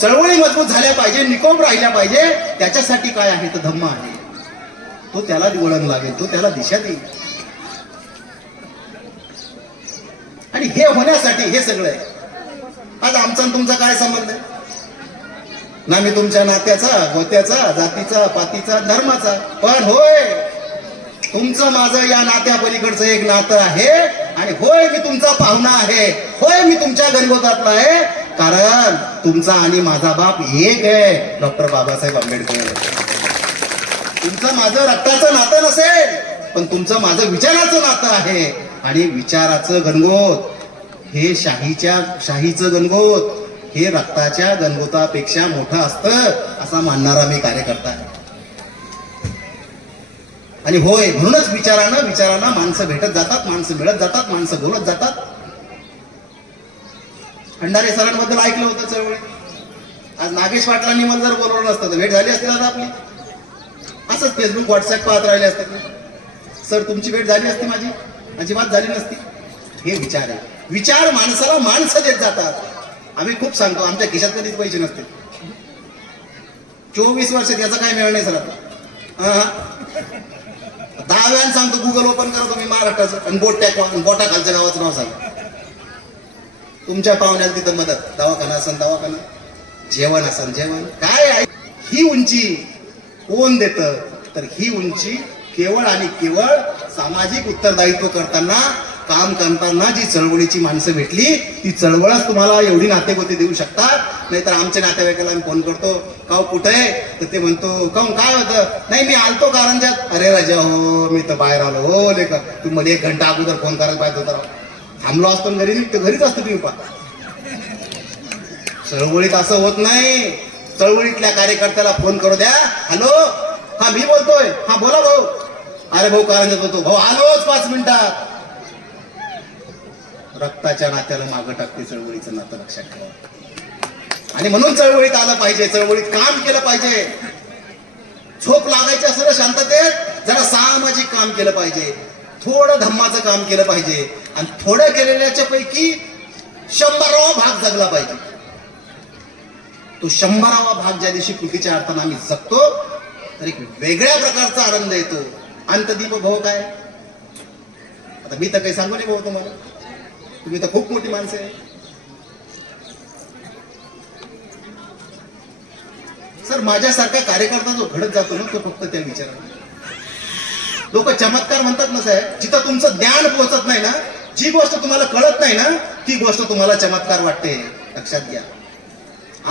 चळवळी मजबूत झाल्या पाहिजे, निकोप राहिल्या पाहिजे. त्याच्यासाठी काय आहे तर धम्म आहे. तो त्याला वळण लागेल, तो त्याला दिशा देईल. आणि हे होण्यासाठी हे सगळं आहे. आज आमचा आणि तुमचा काय संबंध आहे? ना मी तुमच्या नात्याचा, गोत्याचा, जातीचा, पातीचा, धर्माचा, पण होय तुमचं माझं या नात्या पलीकडचं एक नातं आहे. आणि होय मी तुमचा पाहुणा आहे, होय मी तुमच्या गणगोतातला आहे, कारण तुमचा आणि माझा बाप एक आहे, डॉक्टर बाबासाहेब आंबेडकर. तुमचं माझं रक्ताचं नातं नसेल, पण तुमचं माझं विचाराचं नातं आहे. आणि विचाराचं गणगोत हे शाहीचं गणगोत हे रक्ताच्या गणगोतापेक्षा मोठं असतं, असा मानणारा मी कार्यकर्ता आहे. आणि होय म्हणूनच विचारानं माणसं भेटत जातात, माणसं मिळत जातात, माणसं बोलत जातात. भंडारे सरांबद्दल ऐकलं होतं चळवळीत. आज नागेश पाटलांनी मला जर बोलवलं नसतं तर भेट झाली असती ना आपली. असंच फेसबुक व्हॉट्सअप पाहत राहिले असते. सर तुमची भेट झाली असती, माझी अजिबात झाली नसती. हे विचार आहे. विचार माणसाला माणसं देत जातात. आम्ही खूप सांगतो आमच्या खिशात कधीच पैसे नसते. 24 वर्षात याचा काय मिळणार नाही सर आता. 10 वेळा सांगतो गुगल ओपन करा तुम्ही महाराष्ट्राचं आणि बोटा खालच्या गावाचं नाव सांगा. तुमच्या पाहुण्याला तिथं मदत, दवाखाना असन दवाखाना, जेवण असन जेवण. काय आहे ही उंची कोण देतं? तर ही उंची केवळ आणि केवळ सामाजिक उत्तरदायित्व करताना, काम करताना जी चळवळीची माणसं भेटली, ती चळवळच तुम्हाला एवढी नातेगोती देऊ शकतात. नाहीतर आमच्या नातेवाईकाला आम्ही फोन करतो, काव कुठे आहे, तर ते म्हणतो काऊन काय होतं, नाही मी आलतो कारंजात. अरे राजा हो मी तर बाहेर आलो हो लेका, तू मला 1 घंटा अगोदर फोन करायला पाहिजे होता. थांबलो असतो घरी, घरीच असतो तुम्ही पा. चळवळीत असं होत नाही. चळवळीतल्या कार्यकर्त्याला फोन करू द्या. हॅलो, हा मी बोलतोय, हा बोला भाऊ. अरे भाऊ कारंजात होतो, भाऊ आलोच 5 मिनिटात. रक्ताच्या नात्याला मागं टाकते चळवळीचं नातं, लक्षात ठेवा. आणि म्हणून चळवळीत आलं पाहिजे, चळवळीत काम केलं पाहिजे. झोप लागायची असं शांततेत जरा सामाजिक काम केलं पाहिजे, थोडं धम्माचं काम केलं पाहिजे. आणि थोडं केलेल्याच्या पैकी 100वा भाग जगला पाहिजे. तो 100वा भाग ज्या दिवशी कृतीच्या अर्थानं आम्ही जगतो, तर एक वेगळ्या प्रकारचा आनंद येतो. अंतदीप भाऊ काय, आता मी तर काही सांगू नाही भाऊ तुम्हाला, तुम्ही तर खूप मोठी माणसं आहे. सर माझ्यासारखा कार्यकर्ता जो घडत जातो ना, तो फक्त त्या विचाराने. लोक चमत्कार म्हणतात ना साहेब, जिथं तुमचं ज्ञान पोहोचत नाही ना, जी गोष्ट तुम्हाला कळत नाही ना, ती गोष्ट तुम्हाला चमत्कार वाटते. लक्षात घ्या.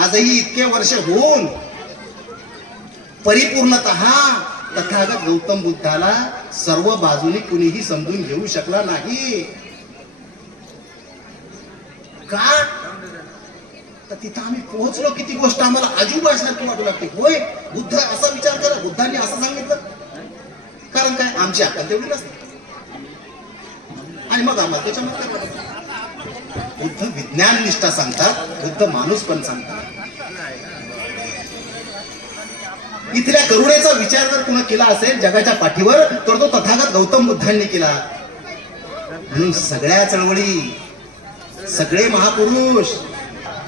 आजही इतके वर्ष होऊन परिपूर्णतः तथागत गौतम बुद्धाला सर्व बाजूनी कुणीही समजून घेऊ शकला नाही. का? तर तिथं आम्ही पोहोचलो, किती गोष्ट आम्हाला अजूब असणार वाटू लागते. होय बुद्ध असा विचार करा, बुद्धांनी असं सांगितलं, कारण काय आमची अक्कल तेवढी नसते. आणि मग आम्हाला त्याच्या मग काय वाटत. बुद्ध विज्ञान निष्ठा सांगतात, बुद्ध माणूस पण सांगतात. इथल्या करुणेचा विचार जर कुणा केला असेल जगाच्या पाठीवर, तर तो तथागत गौतम बुद्धांनी केला. म्हणून सगळ्या चळवळी, सगळे महापुरुष,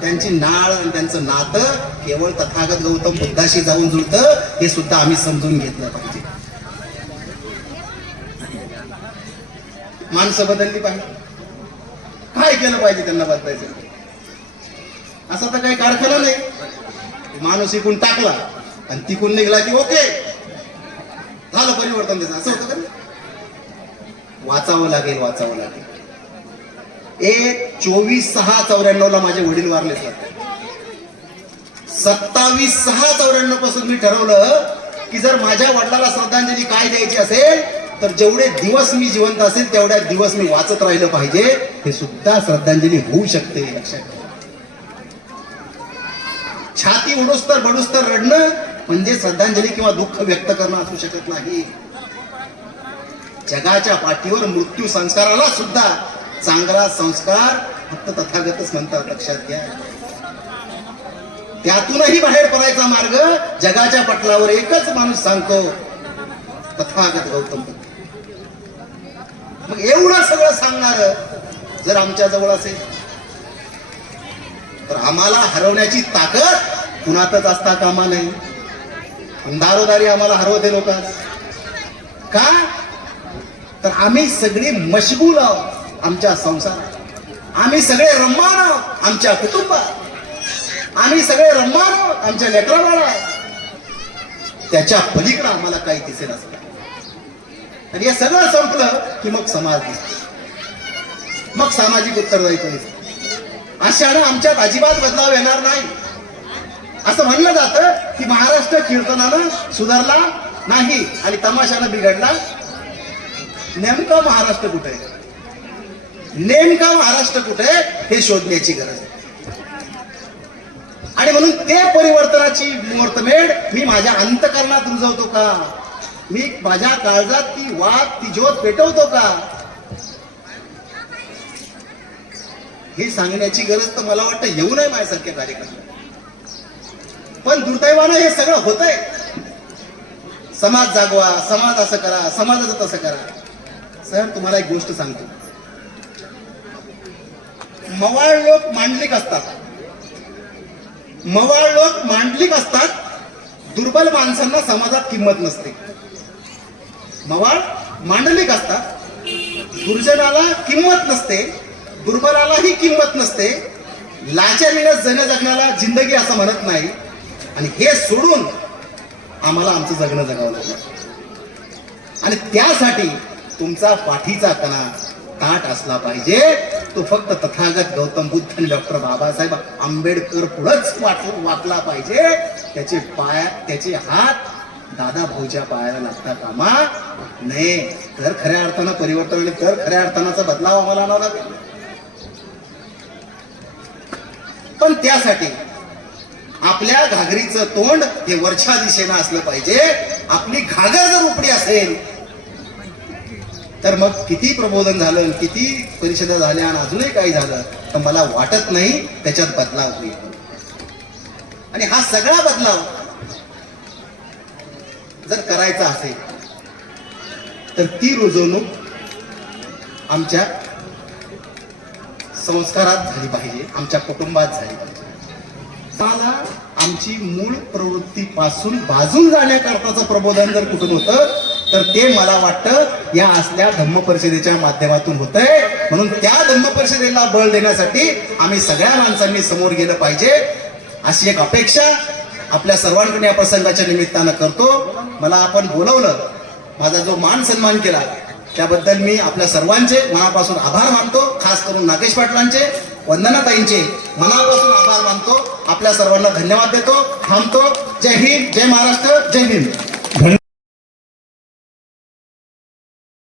त्यांची नाळ आणि त्यांचं नातं केवळ तथागत गौतम बुद्धाशी जाऊन जुळतं, हे सुद्धा आम्ही समजून घेतलं पाहिजे. माणसं बदलली पाहिजे. काय केलं पाहिजे त्यांना बदलायचं? असं तर काही कारखाना नाही. माणूस इकून टाकला आणि तिकून निघला की ओके झालं परिवर्तन त्याचं, असं होतं का? वाचावं लागेल, वाचावं लागेल. 24/6/94 ला माझे वडील वारले सर. 27/6/94 पासून मी ठरवलं की जर माझ्या वडिलाला श्रद्धांजली काय द्यायची असेल, तर जेवढे दिवस मी जिवंत असेल तेवढ्या दिवस मी वाचत राहिलं पाहिजे. हे सुद्धा श्रद्धांजली होऊ शकते. लक्षात. छाती उडुस्तर बडुस्तर रडणं म्हणजे श्रद्धांजली किंवा दुःख व्यक्त करणं असू शकत नाही. जगाच्या पाठीवर मृत्यू संस्काराला सुद्धा चांगला संस्कार फक्त तथागतच म्हणतात. लक्षात घ्या. त्यातूनही बाहेर पडायचा मार्ग जगाच्या पटलावर एकच माणूस सांगतो, तथागत गौतम बुद्ध. मग एवढं सगळं सांगणार जर आमच्या जवळ असेल तर आम्हाला हरवण्याची ताकद कुणातच असता कामा नाही. दारोदारी आम्हाला हरवते लोक. का तर आम्ही सगळे मशगूल आहोत आमच्या संसारात. आम्ही सगळे रम्मान आहोत आमच्या कुटुंबात. आम्ही सगळे रम्मान आहोत आमच्या लेकराबाळात. त्याच्या पलीकडे आम्हाला काही दिसेल असतं. आणि हे सगळं संपलं की मग समाज दिसतो, मग सामाजिक उत्तरदायित्व दिसतं. अशाने आमच्यात अजिबात बदलाव येणार नाही. असं म्हणलं जातं की महाराष्ट्र कीर्तनानं सुधारला नाही आणि तमाशानं बिघडला. नेमका महाराष्ट्र कुठे आहे, नेमका महाराष्ट्र कुठे आहे हे शोधण्याची गरज आहे. आणि म्हणून ते परिवर्तनाची मुहूर्तमेढ मी माझ्या अंतकरणात रुजवतो का, मी माझ्या काळजात ती वाद ती ज्योत पेटवतो का, हे सांगण्याची गरज तर मला वाटतं येऊ नये माझ्यासारख्या कार्यक्रमाला. पण दुर्दैवानं हे सगळं होतंय. समाज जागवा, समाज असं करा, समाजाचं तसं करा. सर तुम्हाला एक गोष्ट सांगतो, मवाळ लोक मांडलिक असतात, मवाळ लोक मांडलिक असतात. दुर्बल माणसांना समाजात किंमत नसते. मवाळ मांडलिक असतात, दुर्जनाला किंमत नसते, दुर्बलालाही किंमत नसते. लाचारीनं जण जगण्याला जिंदगी असं म्हणत नाही. आणि हे सोडून आम्हाला आमचं जगणं जगावं लागलं. आणि त्यासाठी तुमचा पाठीचा कणा ताट असला पाहिजे. तो फक्त तथागत गौतम बुद्ध आणि डॉक्टर बाबासाहेब आंबेडकर पुढंच वाकला पाहिजे. त्याचे पाय त्याचे हात दादा भाऊच्या पायाला लागता कामा नये. तर खऱ्या अर्थानं परिवर्तन आले, तर खऱ्या अर्थानाचा बदलाव आम्हाला आणावा लागेल. पण त्यासाठी आपल्या घागरीचं तोंड हे वरच्या दिशेनं असलं पाहिजे. आपली घागर जर उपडी असेल तर मग किती प्रबोधन झालं, किती परिषदा झाल्या आणि अजूनही काही झालं तर मला वाटत नाही त्याच्यात बदलाव होईल. आणि हा सगळा बदलाव जर करायचा असेल तर ती रुजवणूक आमच्या संस्कारात झाली पाहिजे, आमच्या कुटुंबात झाली पाहिजे. मला आमची मूळ प्रवृत्तीपासून बाजून जाण्याकरताचं प्रबोधन जर कुठून होतं तर ते मला वाटतं या असल्या धम्म परिषदेच्या माध्यमातून होतंय. म्हणून त्या धम्म परिषदेला बळ देण्यासाठी आम्ही सगळ्या माणसांनी समोर गेलं पाहिजे अशी एक अपेक्षा आपल्या सर्वांकडे या प्रसंगाच्या निमित्तानं करतो. मला आपण बोलवलं, माझा जो मान सन्मान केला त्याबद्दल मी आपल्या सर्वांचे मनापासून आभार मानतो. खास करून नागेश पाटलांचे, वंदनाताईंचे मनापासून आभार मानतो. आपल्या सर्वांना धन्यवाद देतो. थांबतो. जय हिंद, जय महाराष्ट्र, जय भीम.